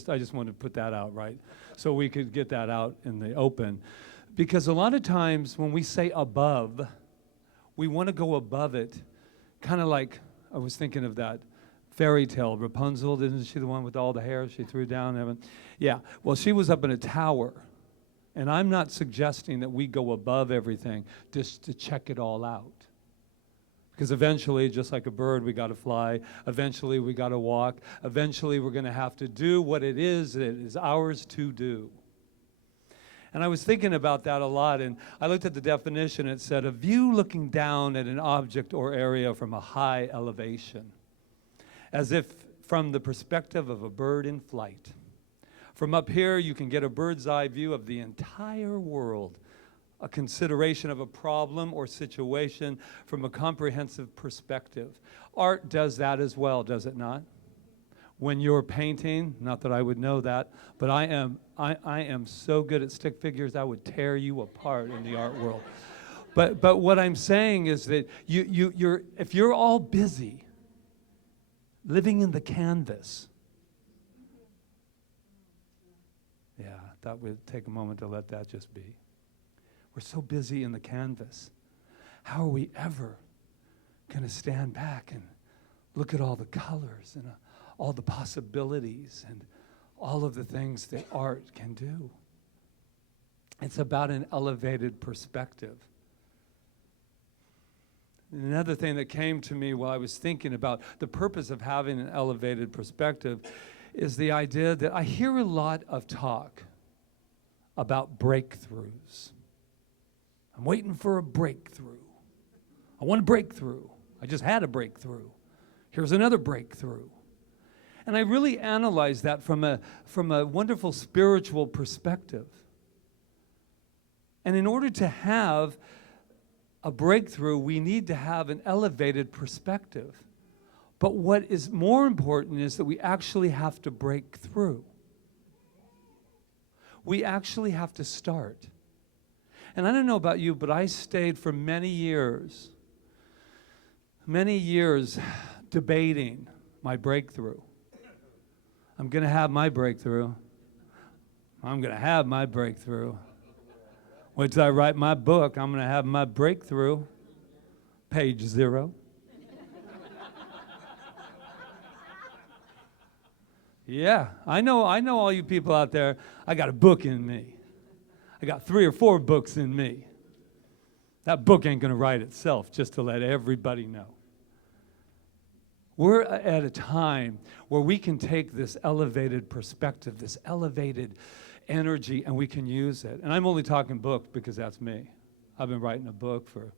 I just wanted to put that out, right? So we could get that out in the open. Because a lot of times when we say above, we want to go above it, kind of like, I was thinking of that fairy tale, Rapunzel, isn't she the one with all the hair she threw down? Heaven? Yeah, well, she was up in a tower. And I'm not suggesting that we go above everything just to check it all out. Because eventually, just like a bird, we got to fly. Eventually, we got to walk. Eventually, we're going to have to do what it is that is ours to do. And I was thinking about that a lot, and I looked at the definition. It said, a view looking down at an object or area from a high elevation, as if from the perspective of a bird in flight. From up here, you can get a bird's eye view of the entire world, a consideration of a problem or situation from a comprehensive perspective. Art does that as well, does it not? When you're painting, not that I would know that, but I am so good at stick figures, I would tear you apart in the art world. But what I'm saying is that if you're all busy living in the canvas, yeah, I thought we'd take a moment to let that just be. We're so busy in the canvas. How are we ever going to stand back and look at all the colors and all the possibilities and all of the things that art can do? It's about an elevated perspective. Another thing that came to me while I was thinking about the purpose of having an elevated perspective is the idea that I hear a lot of talk about breakthroughs. I'm waiting for a breakthrough. I want a breakthrough. I just had a breakthrough. Here's another breakthrough. And I really analyzed that from a wonderful spiritual perspective. And in order to have a breakthrough, we need to have an elevated perspective. But what is more important is that we actually have to break through. We actually have to start. And I don't know about you, but I stayed for many years debating my breakthrough. I'm going to have my breakthrough. I'm going to have my breakthrough. Wait till I write my book. I'm going to have my breakthrough. Page 0. Yeah, I know all you people out there. I got a book in me. I got 3 or 4 books in me. That book ain't going to write itself, just to let everybody know. We're at a time where we can take this elevated perspective, this elevated energy, and we can use it. And I'm only talking book because that's me. I've been writing a book for,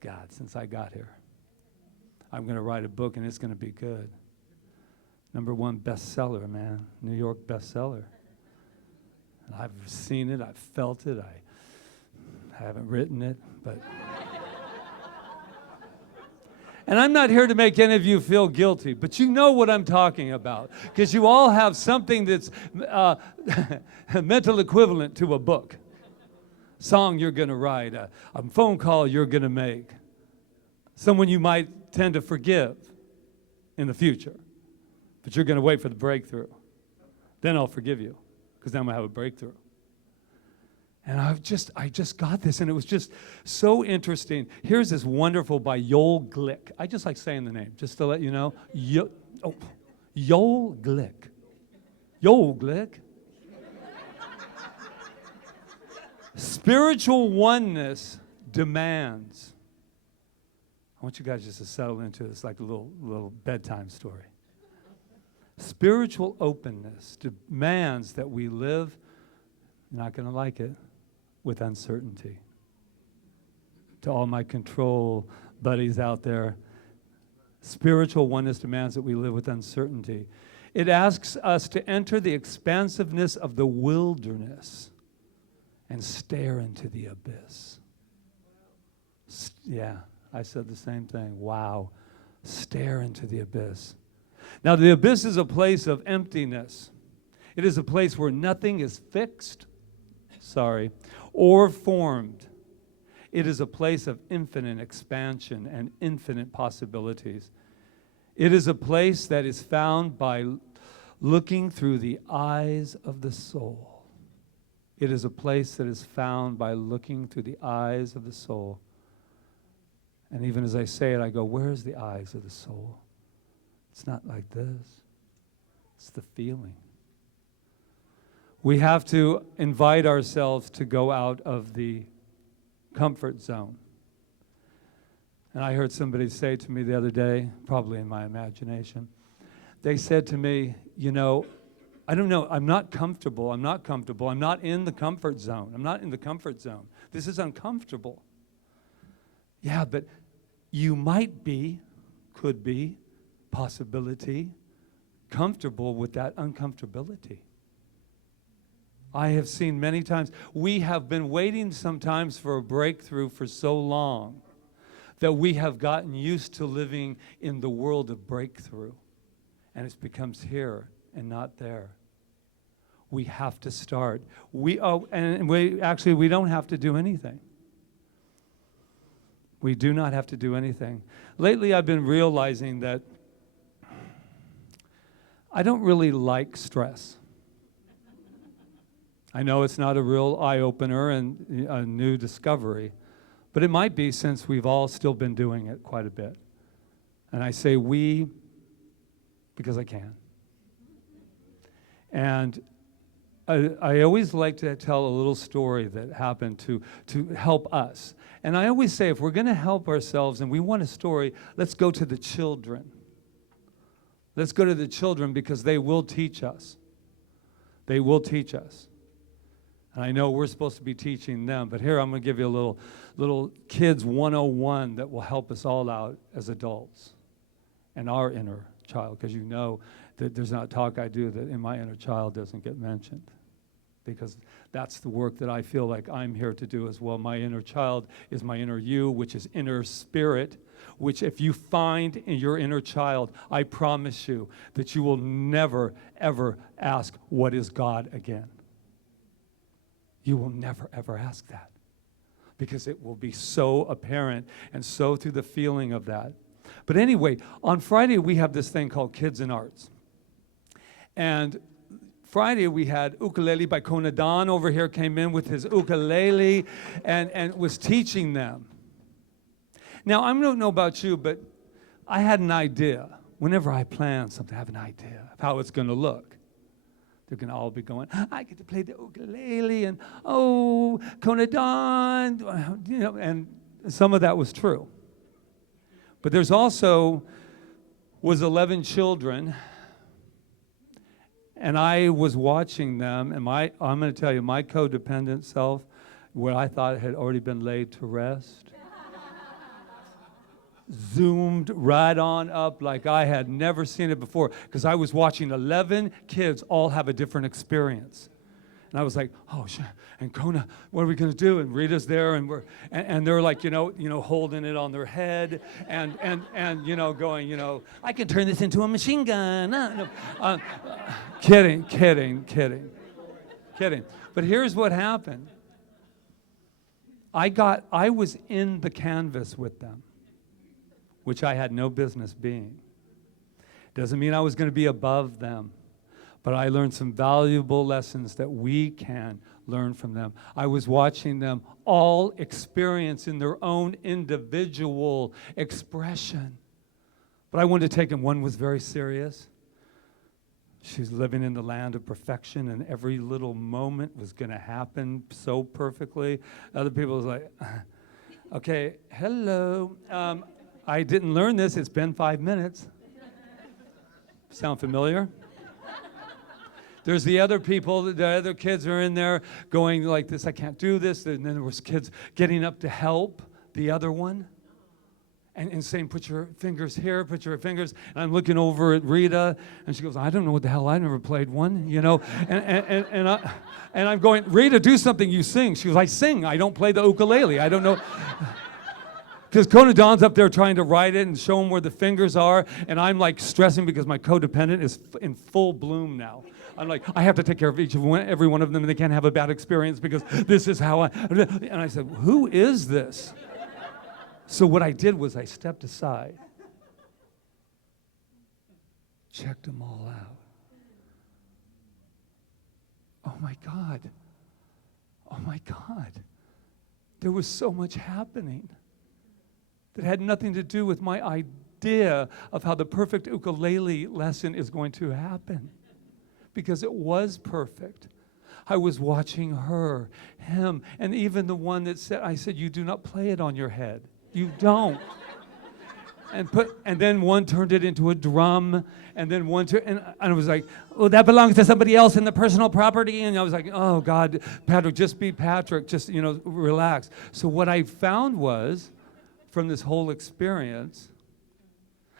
God, since I got here. I'm going to write a book, and it's going to be good. #1 bestseller, man. New York bestseller. And I've seen it. I've felt it. I haven't written it, but... And I'm not here to make any of you feel guilty, but you know what I'm talking about, because you all have something that's mental equivalent to a book. Song you're going to write, a phone call you're going to make, someone you might tend to forgive in the future, but you're going to wait for the breakthrough. Then I'll forgive you, because then I'm going to have a breakthrough. And I just got this, and it was just so interesting. Here's this wonderful by Joel Glick. I just like saying the name, just to let you know. Joel Glick. Joel Glick. Spiritual oneness demands. I want you guys just to settle into this like a little bedtime story. Spiritual openness demands that we live, you're not going to like it, with uncertainty. To all my control buddies out there, spiritual oneness demands that we live with uncertainty. It asks us to enter the expansiveness of the wilderness and stare into the abyss. Yeah, I said the same thing. Wow. Stare into the abyss. Now, the abyss is a place of emptiness. It is a place where nothing is fixed, or formed. It is a place of infinite expansion and infinite possibilities. It is a place that is found by looking through the eyes of the soul. It is a place that is found by looking through the eyes of the soul. And even as I say it, I go, where's the eyes of the soul? It's not like this. It's the feeling. We have to invite ourselves to go out of the comfort zone. And I heard somebody say to me the other day, probably in my imagination, they said to me, you know, I don't know, I'm not comfortable, I'm not in the comfort zone. This is uncomfortable. Yeah, but you might be, could be, possibility, comfortable with that uncomfortability. I have seen many times, we have been waiting sometimes for a breakthrough for so long that we have gotten used to living in the world of breakthrough, and it becomes here and not there. We have to start. We don't have to do anything. We do not have to do anything. Lately, I've been realizing that I don't really like stress. I know it's not a real eye-opener and a new discovery, but it might be since we've all still been doing it quite a bit. And I say we because I can. And I always like to tell a little story that happened to help us. And I always say if we're going to help ourselves and we want a story, let's go to the children. Let's go to the children because they will teach us. They will teach us. And I know we're supposed to be teaching them, but here I'm going to give you a little kids 101 that will help us all out as adults and our inner child, because you know that there's not talk I do that in my inner child doesn't get mentioned, because that's the work that I feel like I'm here to do as well. My inner child is my inner you, which is inner spirit, which if you find in your inner child, I promise you that you will never, ever ask, what is God again? You will never, ever ask that, because it will be so apparent and so through the feeling of that. But anyway, on Friday, we have this thing called Kids in Arts. And Friday we had ukulele by Kona Don over here, came in with his ukulele and was teaching them. Now, I don't know about you, but I had an idea. Whenever I plan something, I have an idea of how it's going to look. They're going to all be going, I get to play the ukulele, and oh, Kona Don, you know, and some of that was true. But there's also was 11 children, and I was watching them, and I'm going to tell you, my codependent self, where I thought had already been laid to rest, zoomed right on up like I had never seen it before, because I was watching 11 kids all have a different experience. And I was like, oh, and Kona, what are we going to do? And Rita's there, and they're like, you know, holding it on their head, and you know, going, you know, I can turn this into a machine gun. Kidding. But here's what happened. I was in the canvas with them, which I had no business being. Doesn't mean I was going to be above them, but I learned some valuable lessons that we can learn from them. I was watching them all experience in their own individual expression. But I wanted to take them. One was very serious. She's living in the land of perfection, and every little moment was going to happen so perfectly. Other people was like, okay, hello. I didn't learn this. It's been 5 minutes. Sound familiar? There's the other people, the other kids are in there going like this, I can't do this. And then there was kids getting up to help the other one. And saying, put your fingers here, put your fingers. And I'm looking over at Rita, and she goes, I don't know what the hell, I never played one, you know. And I'm going, Rita, do something, you sing. She goes, I sing, I don't play the ukulele, I don't know. Because Kona Don's up there trying to write it and show him where the fingers are, and I'm like stressing because my codependent is in full bloom now. I'm like, I have to take care of every one of them, and they can't have a bad experience because this is how and I said, who is this? So what I did was I stepped aside, checked them all out. Oh my God. Oh my God. There was so much happening that had nothing to do with my idea of how the perfect ukulele lesson is going to happen. Because it was perfect. I was watching her, him, and even the one that said, I said, you do not play it on your head. You don't. And then one turned it into a drum, and then one and I was like, oh, that belongs to somebody else in the personal property. And I was like, oh God, Patrick, just be Patrick, just, you know, relax. So what I found was, from this whole experience,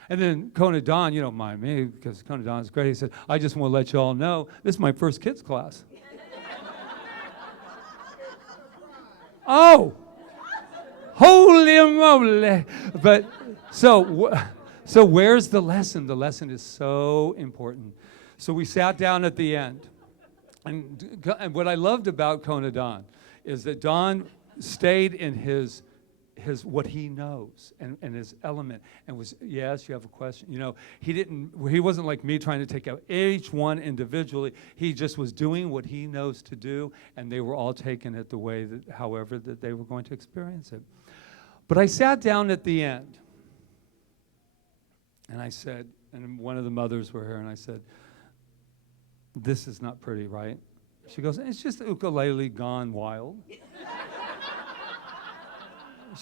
and then Kona Don, you don't mind me, because Kona Don is great. He said, I just want to let you all know, this is my first kids class. Oh! Holy moly! But so where's the lesson? The lesson is so important. So we sat down at the end, and what I loved about Kona Don is that Don stayed in his what he knows and his element, and was, yes, you have a question. You know, he wasn't like me trying to take out each one individually. He just was doing what he knows to do, and they were all taking it the way that, however, that they were going to experience it. But I sat down at the end, and I said, and one of the mothers were here, and I said, this is not pretty, right? She goes, it's just the ukulele gone wild.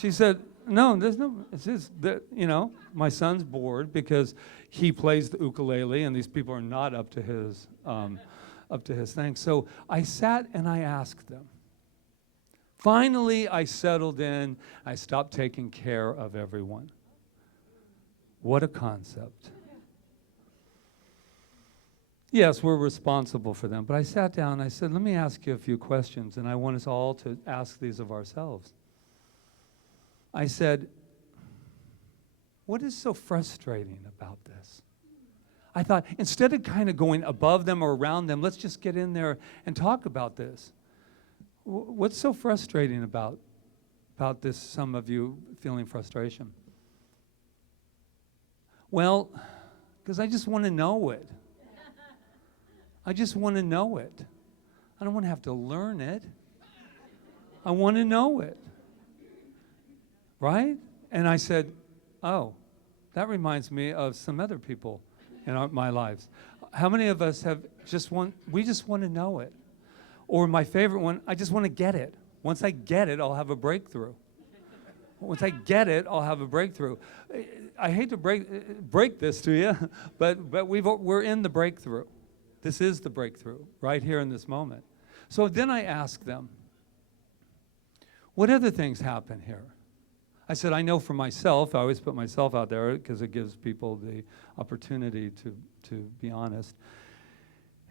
She said, no, there's no, it's just that, you know, my son's bored because he plays the ukulele and these people are not up to his thing. So I sat and I asked them. Finally, I settled in. I stopped taking care of everyone. What a concept. Yes, we're responsible for them. But I sat down and I said, let me ask you a few questions, and I want us all to ask these of ourselves. I said, what is so frustrating about this? I thought, instead of kind of going above them or around them, let's just get in there and talk about this. What's so frustrating about this, some of you feeling frustration? Well, because I just want to know it. I just want to know it. I don't want to have to learn it. I want to know it. Right? And I said, oh, that reminds me of some other people in my lives. How many of us we just want to know it? Or my favorite one, I just want to get it. Once I get it, I'll have a breakthrough. Once I get it, I'll have a breakthrough. I hate to break this to you, but we're in the breakthrough. This is the breakthrough right here in this moment. So then I asked them, what other things happen here? I said, I know for myself, I always put myself out there because it gives people the opportunity to be honest.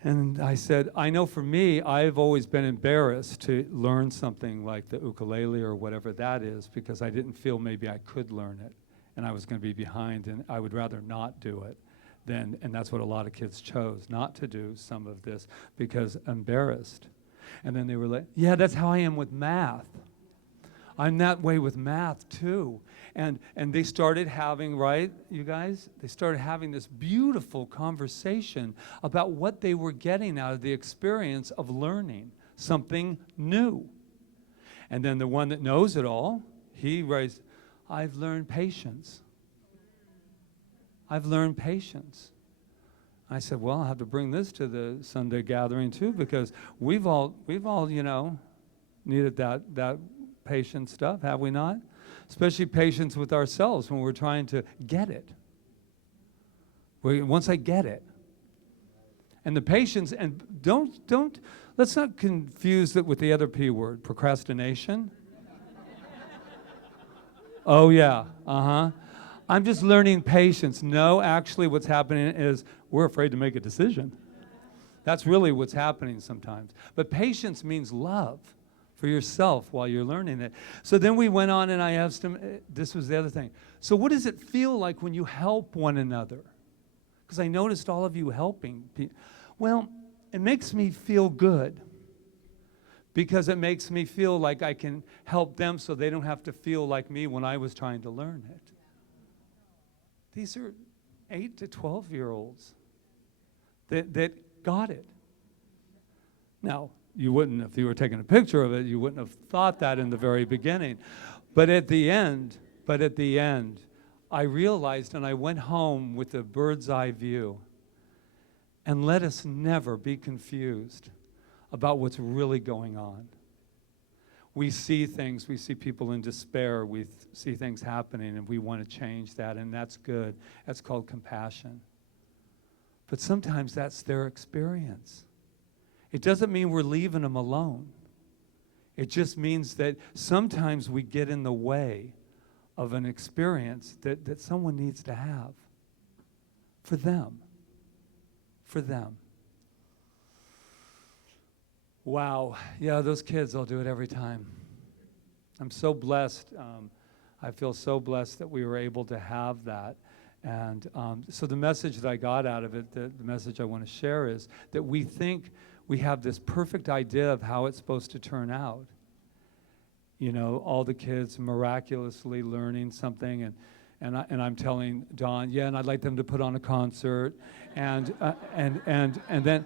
And I said, I know for me, I've always been embarrassed to learn something like the ukulele or whatever that is because I didn't feel maybe I could learn it and I was going to be behind and I would rather not do it. And that's what a lot of kids chose, not to do some of this because embarrassed. And then they were like, yeah, that's how I am with math. I'm that way with math too. And they started having, right, you guys? They started having this beautiful conversation about what they were getting out of the experience of learning something new. And then the one that knows it all, he writes, I've learned patience. I've learned patience. I said, well, I'll have to bring this to the Sunday gathering too because we've all, needed that patient stuff, have we not? Especially patience with ourselves when we're trying to get it. Once I get it. And the patience, and let's not confuse it with the other P word, procrastination. Oh yeah, I'm just learning patience. No, actually what's happening is we're afraid to make a decision. That's really what's happening sometimes. But patience means love for yourself while you're learning it. So then we went on and I asked him, this was the other thing. So what does it feel like when you help one another? Because I noticed all of you helping. Well, it makes me feel good because it makes me feel like I can help them so they don't have to feel like me when I was trying to learn it. These are 8 to 12-year-olds that got it. Now, you wouldn't, if you were taking a picture of it, you wouldn't have thought that in the very beginning. But at the end, I realized and I went home with a bird's eye view. And let us never be confused about what's really going on. We see things, we see people in despair, we see things happening, and we want to change that, and that's good. That's called compassion. But sometimes that's their experience. It doesn't mean we're leaving them alone. It just means that sometimes we get in the way of an experience that someone needs to have for them. For them. Wow. Yeah, those kids, they'll do it every time. I'm so blessed. I feel so blessed that we were able to have that. And so the message that I got out of it, the message I want to share is that we think we have this perfect idea of how it's supposed to turn out. You know, all the kids miraculously learning something, and I'm telling Dawn, yeah, and I'd like them to put on a concert, and then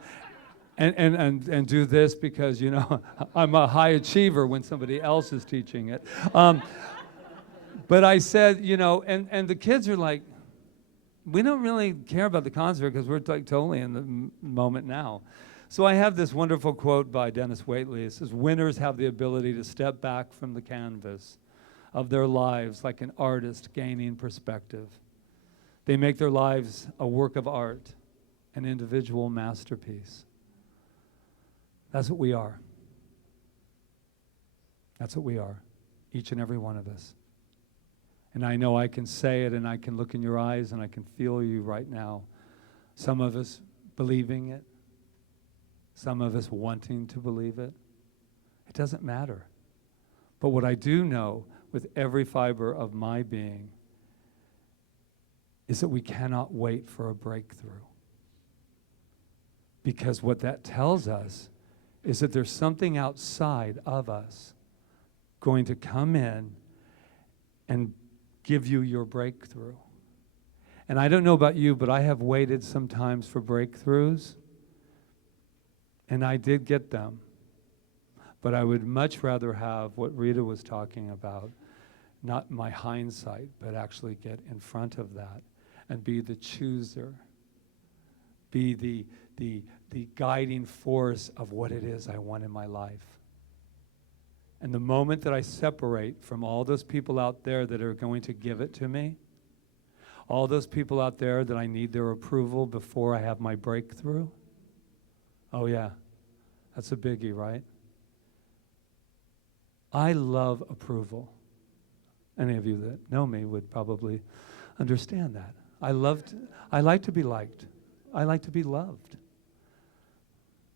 do this because, you know, I'm a high achiever when somebody else is teaching it. But I said, you know, and the kids are like, we don't really care about the concert because we're like totally in the moment now. So I have this wonderful quote by Dennis Waitley. It says, winners have the ability to step back from the canvas of their lives like an artist gaining perspective. They make their lives a work of art, an individual masterpiece. That's what we are. That's what we are, each and every one of us. And I know I can say it, and I can look in your eyes, and I can feel you right now. Some of us believing it, some of us wanting to believe it. It doesn't matter. But what I do know with every fiber of my being is that we cannot wait for a breakthrough. Because what that tells us is that there's something outside of us going to come in and give you your breakthrough. And I don't know about you, but I have waited sometimes for breakthroughs And I did get them. But I would much rather have what Rita was talking about, not my hindsight, but actually get in front of that and be the chooser, be the guiding force of what it is I want in my life. And the moment that I separate from all those people out there that are going to give it to me, all those people out there that I need their approval before I have my breakthrough, oh yeah, that's a biggie, right? I love approval. Any of you that know me would probably understand that. I like to be liked. I like to be loved.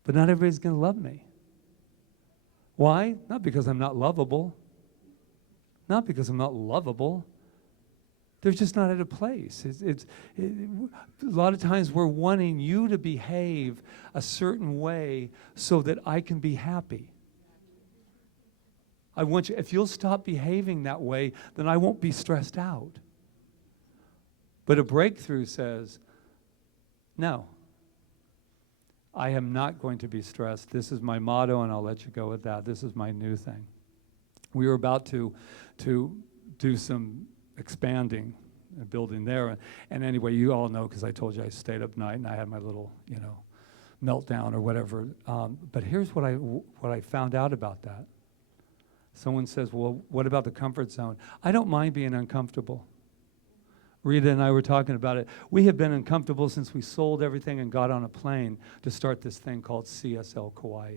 But not everybody's going to love me. Why? Not because I'm not lovable. Not because I'm not lovable. They're just not at a place. A lot of times we're wanting you to behave a certain way so that I can be happy. I want you, if you'll stop behaving that way, then I won't be stressed out. But a breakthrough says, no, I am not going to be stressed. This is my motto, and I'll let you go with that. This is my new thing. We were about to do some expanding, a building there. And anyway, you all know, because I told you I stayed up night and I had my little, meltdown or whatever. But here's what I found out about that. Someone says, well, what about the comfort zone? I don't mind being uncomfortable. Rita and I were talking about it. We have been uncomfortable since we sold everything and got on a plane to start this thing called CSL Kauai.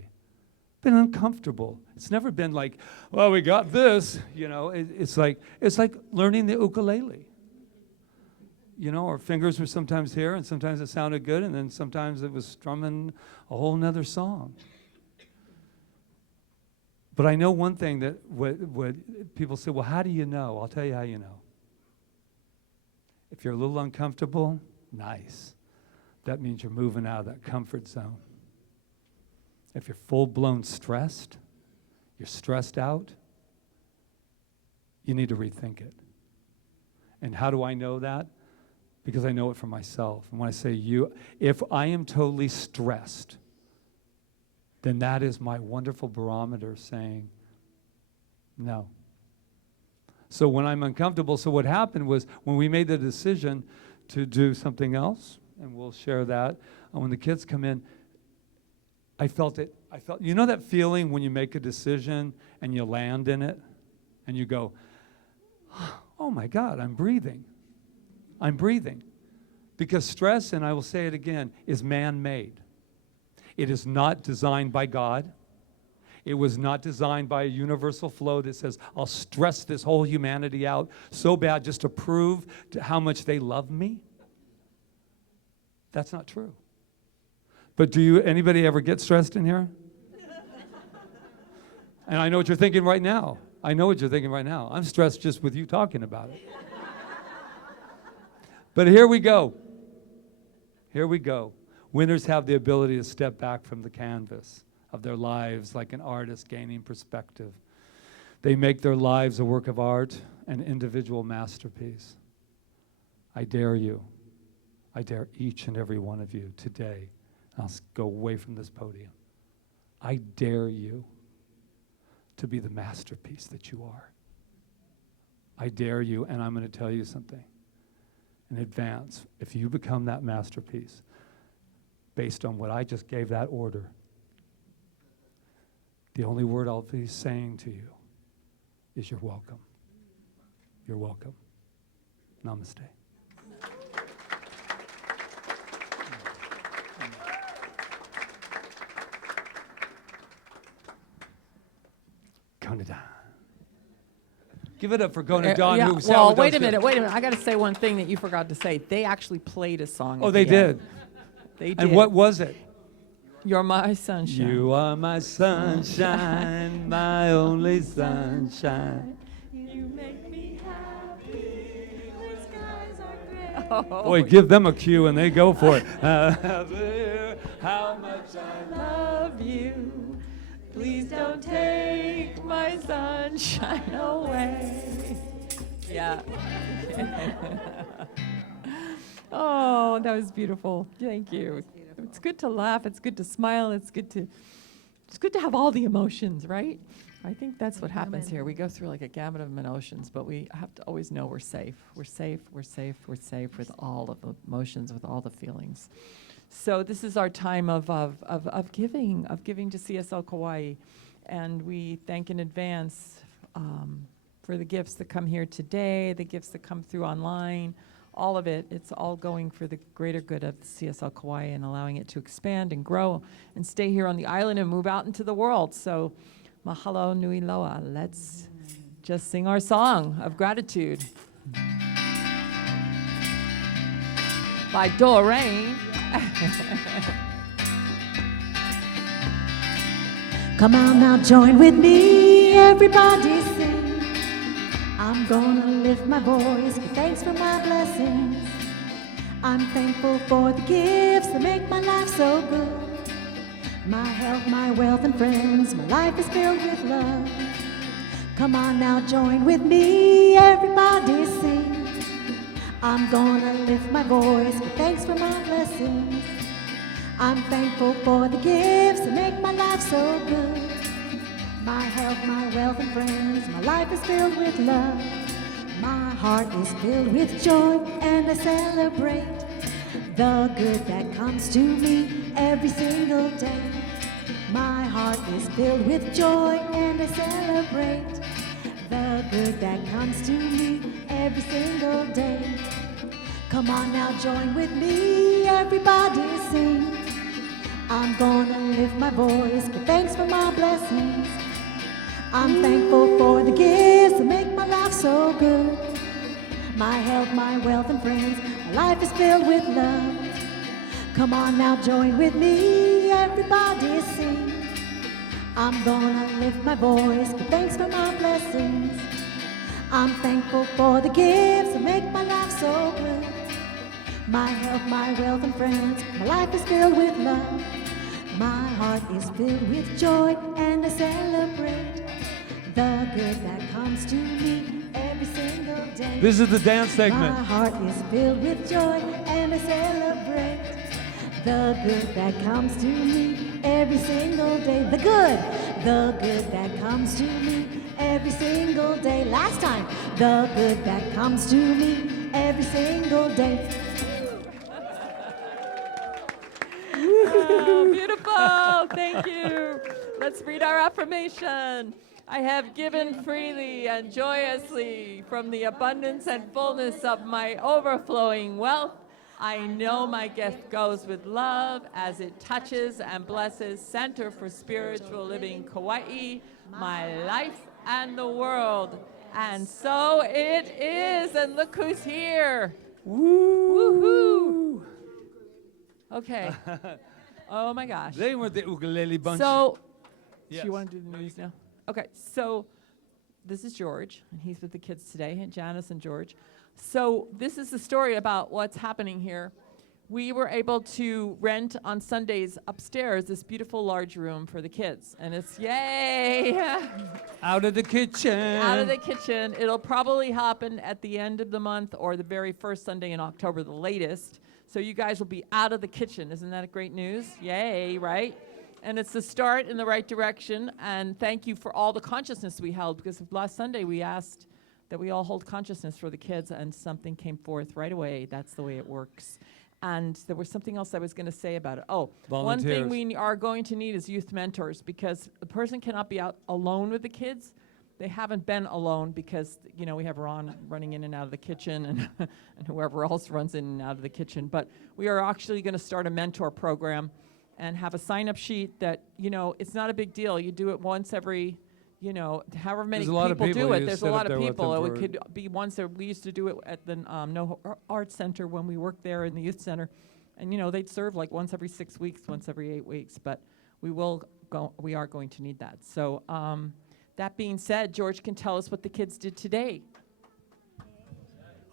Been uncomfortable. It's never been like, well, we got this. It's like learning the ukulele. Our fingers were sometimes here, and sometimes it sounded good, and then sometimes it was strumming a whole nother song. But I know one thing that what people say, well, how do you know? I'll tell you how you know. If you're a little uncomfortable, nice. That means you're moving out of that comfort zone. If you're full-blown stressed, you're stressed out, you need to rethink it. And how do I know that? Because I know it for myself. And when I say if I am totally stressed, then that is my wonderful barometer saying, no. So when I'm uncomfortable, so what happened was when we made the decision to do something else, and we'll share that, and when the kids come in, I felt, that feeling when you make a decision and you land in it, and you go, oh my God, I'm breathing. I'm breathing. Because stress, and I will say it again, is man-made. It is not designed by God. It was not designed by a universal flow that says, I'll stress this whole humanity out so bad just to prove how much they love me. That's not true. But anybody ever get stressed in here? And I know what you're thinking right now. I'm stressed just with you talking about it. But here we go. Winners have the ability to step back from the canvas of their lives like an artist gaining perspective. They make their lives a work of art, an individual masterpiece. I dare you. I dare each and every one of you today. I'll go away from this podium. I dare you to be the masterpiece that you are. I dare you, and I'm going to tell you something in advance. If you become that masterpiece, based on what I just gave that order, the only word I'll be saying to you is you're welcome. You're welcome. Namaste. Conan. Give it up for Conan Don, who sat well, with wait us a minute. I got to say one thing that you forgot to say. They actually played a song. Oh, at they the end. did. They did. And what was it? You're my sunshine. You are my sunshine, my only sunshine. You make me happy. The skies are gray. Boy, give them a cue and they go for it. How much I Love you. Please don't take my sunshine away. Yeah. Oh, that was beautiful. Thank you. It's good to laugh. It's good to smile. It's good to have all the emotions, right? I think that's what happens here. We go through like a gamut of emotions, but we have to always know we're safe. We're safe, we're safe, we're safe with all of the emotions, with all the feelings. So this is our time of giving to CSL Kauai. And we thank in advance for the gifts that come here today, the gifts that come through online, all of it. It's all going for the greater good of CSL Kauai and allowing it to expand and grow and stay here on the island and move out into the world. So mahalo nui loa. Let's just sing our song of gratitude. By Doreen. Come on now, join with me, everybody sing. I'm gonna lift my voice, give thanks for my blessings. I'm thankful for the gifts that make my life so good. My health, my wealth and friends, my life is filled with love. Come on now, join with me, everybody sing. I'm gonna lift my voice, give thanks for my blessings. I'm thankful for the gifts that make my life so good. My health, my wealth and friends, my life is filled with love. My heart is filled with joy and I celebrate the good that comes to me every single day. My heart is filled with joy and I celebrate the good that comes to me every single day. Come on now, join with me, everybody sing. I'm gonna lift my voice, give thanks for my blessings. I'm thankful for the gifts that make my life so good. My health, my wealth and friends, my life is filled with love. Come on now, join with me, everybody sing. I'm gonna lift my voice, give thanks for my blessings. I'm thankful for the gifts that make my life so good. My health, my wealth and friends, my life is filled with love. My heart is filled with joy and I celebrate the good that comes to me every single day. This is the dance segment. My heart is filled with joy and I celebrate the good that comes to me every single day. The good that comes to me every single day. Last time, the good that comes to me every single day. Oh, beautiful. Thank you. Let's read our affirmation. I have given freely and joyously from the abundance and fullness of my overflowing wealth. I know my gift goes with love as it touches and blesses Center for Spiritual Living Kauai, my life and the world. And so it is. And look who's here. Woohoo. Okay. Oh my gosh. They were the ukulele bunch. So, Yes. do you want to do the news now? Okay, so this is George, and he's with the kids today, and Janice and George. So this is the story about what's happening here. We were able to rent on Sundays upstairs this beautiful large room for the kids, and it's yay! Out of the kitchen. Out of the kitchen. It'll probably happen at the end of the month or the very first Sunday in October, the latest. So you guys will be out of the kitchen. Isn't that great news? Yay, right? And it's the start in the right direction. And thank you for all the consciousness we held, because last Sunday we asked that we all hold consciousness for the kids, and something came forth right away. That's the way it works. And there was something else I was going to say about it. Oh, one thing we are going to need is youth mentors, because the person cannot be out alone with the kids. They haven't been alone because, you know, we have Ron running in and out of the kitchen and, and whoever else runs in and out of the kitchen. But we are actually going to start a mentor program and have a sign-up sheet that, you know, it's not a big deal. You do it once every, you know, however many people do it. There's a lot of people. It could be once. We used to do it at the No Arts Center when we worked there in the youth center. And, you know, they'd serve like once every 6 weeks, once every 8 weeks. But we are going to need that. So that being said, George can tell us what the kids did today.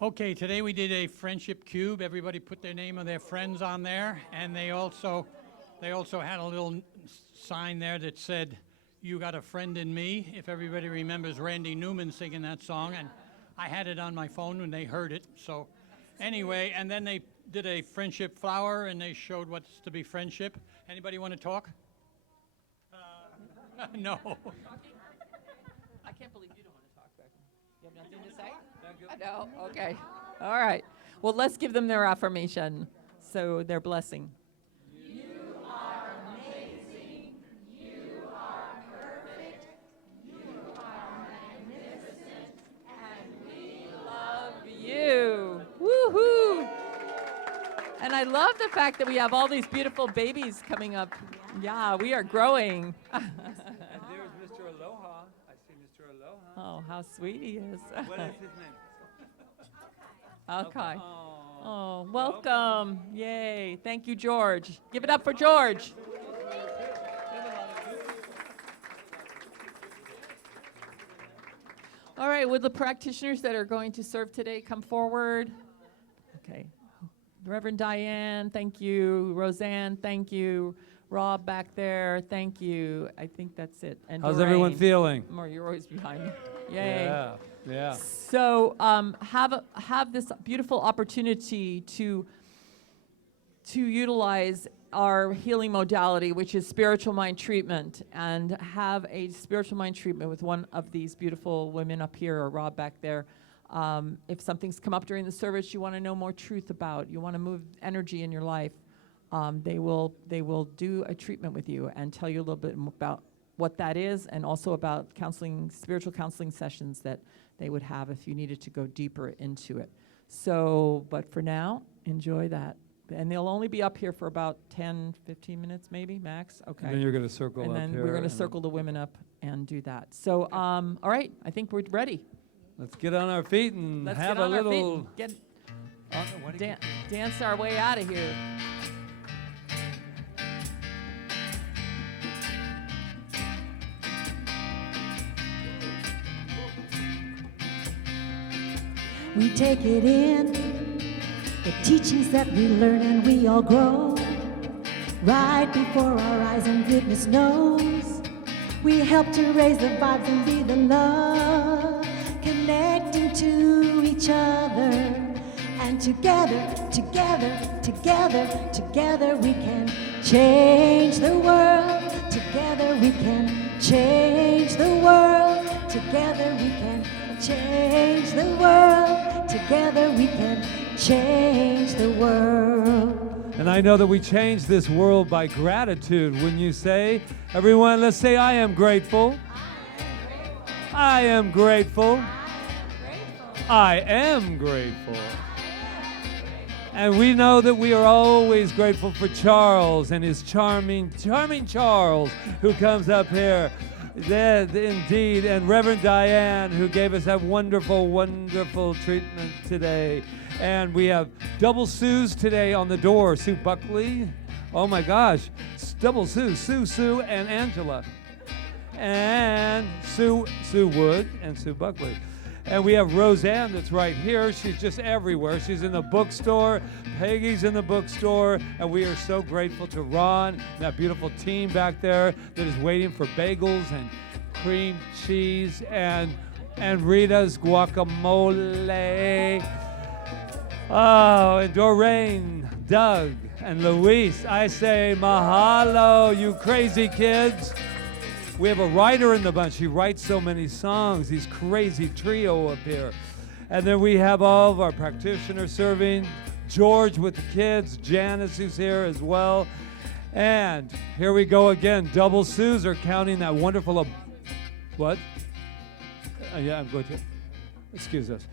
Okay, today we did a friendship cube. Everybody put their name of their friends on there, and they also had a little sign there that said, "You got a friend in me." If everybody remembers Randy Newman singing that song, and I had it on my phone when they heard it. So anyway, and then they did a friendship flower, and they showed what's to be friendship. Anybody want to talk? No. I can't believe you don't want to talk, Becky. You have nothing to say? No. Okay. All right. Well, let's give them their affirmation. So their blessing. You are amazing. You are perfect. You are magnificent. And we love you. Woohoo! And I love the fact that we have all these beautiful babies coming up. Yeah, we are growing. And there's Mr. Aloha. I see Mr. Aloha. Oh, how sweet he is. What is his name? Okay. Oh. Oh, welcome. Yay. Thank you, George. Give it up for George. All right, would the practitioners that are going to serve today come forward? Okay. Reverend Diane, thank you. Roseanne, thank you. Rob back there, thank you. I think that's it. And How's everyone Doreen. feeling? More, you're always behind me. Yay. Yeah, yeah. So have this beautiful opportunity to utilize our healing modality, which is spiritual mind treatment, and have a spiritual mind treatment with one of these beautiful women up here, or Rob back there. If something's come up during the service you want to know more truth about, you want to move energy in your life, they will do a treatment with you and tell you a little bit about what that is, and also about counseling, spiritual counseling sessions that they would have if you needed to go deeper into it. So, but for now, enjoy that. And they'll only be up here for about 10, 15 minutes maybe, max. Okay. And then you're going to circle and up then here. we're going to circle the women up and do that. So, all right, I think we're ready. Let's get on our feet and Let's have get a on our feet little... and get dance our way out of here. We take it in, the teachings that we learn and we all grow. Right before our eyes and goodness knows, we help to raise the vibes and be the love, connecting to each other. And together, together, together, together we can change the world. Together we can change the world. Together we can change the world. Together we can change the world. And I know that we change this world by gratitude. When you say, everyone, let's say, I am grateful. I am grateful. I am grateful. And we know that we are always grateful for Charles and his charming Charles, who comes up here. That indeed, and Reverend Diane, who gave us that wonderful, wonderful treatment today. And we have double Sues today on the door. Sue Buckley, oh my gosh, double Sue, and Angela, and Sue Wood and Sue Buckley. And we have Roseanne that's right here. She's just everywhere. She's in the bookstore. Peggy's in the bookstore. And we are so grateful to Ron and that beautiful team back there that is waiting for bagels and cream cheese and Rita's guacamole. Oh, and Doreen, Doug, and Luis. I say mahalo, you crazy kids. We have a writer in the bunch. He writes so many songs. He's crazy trio up here. And then we have all of our practitioners serving. George with the kids. Janice who's here as well. And here we go again. Double Sues are counting that wonderful... what? Yeah, I'm going to... Excuse us.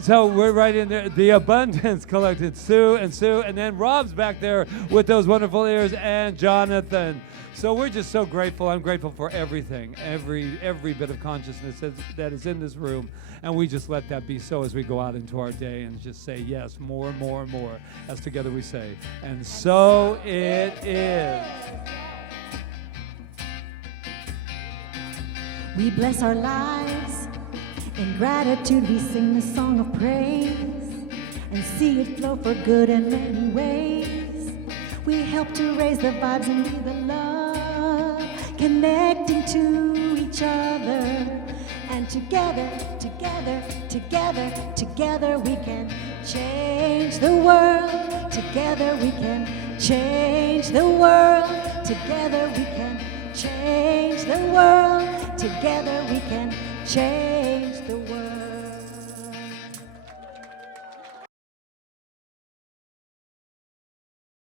So we're right in there. The Abundance Collected. Sue, and then Rob's back there with those wonderful ears, and Jonathan. So we're just so grateful. I'm grateful for everything, every bit of consciousness that is in this room. And we just let that be so as we go out into our day and just say, yes, more, more, more, as together we say. And so it is. We bless our lives. In gratitude we sing the song of praise and see it flow for good in many ways. We help to raise the vibes and be the love, connecting to each other. And together, together, together, together we can change the world. Together we can change the world. Together we can change the world. Together we can change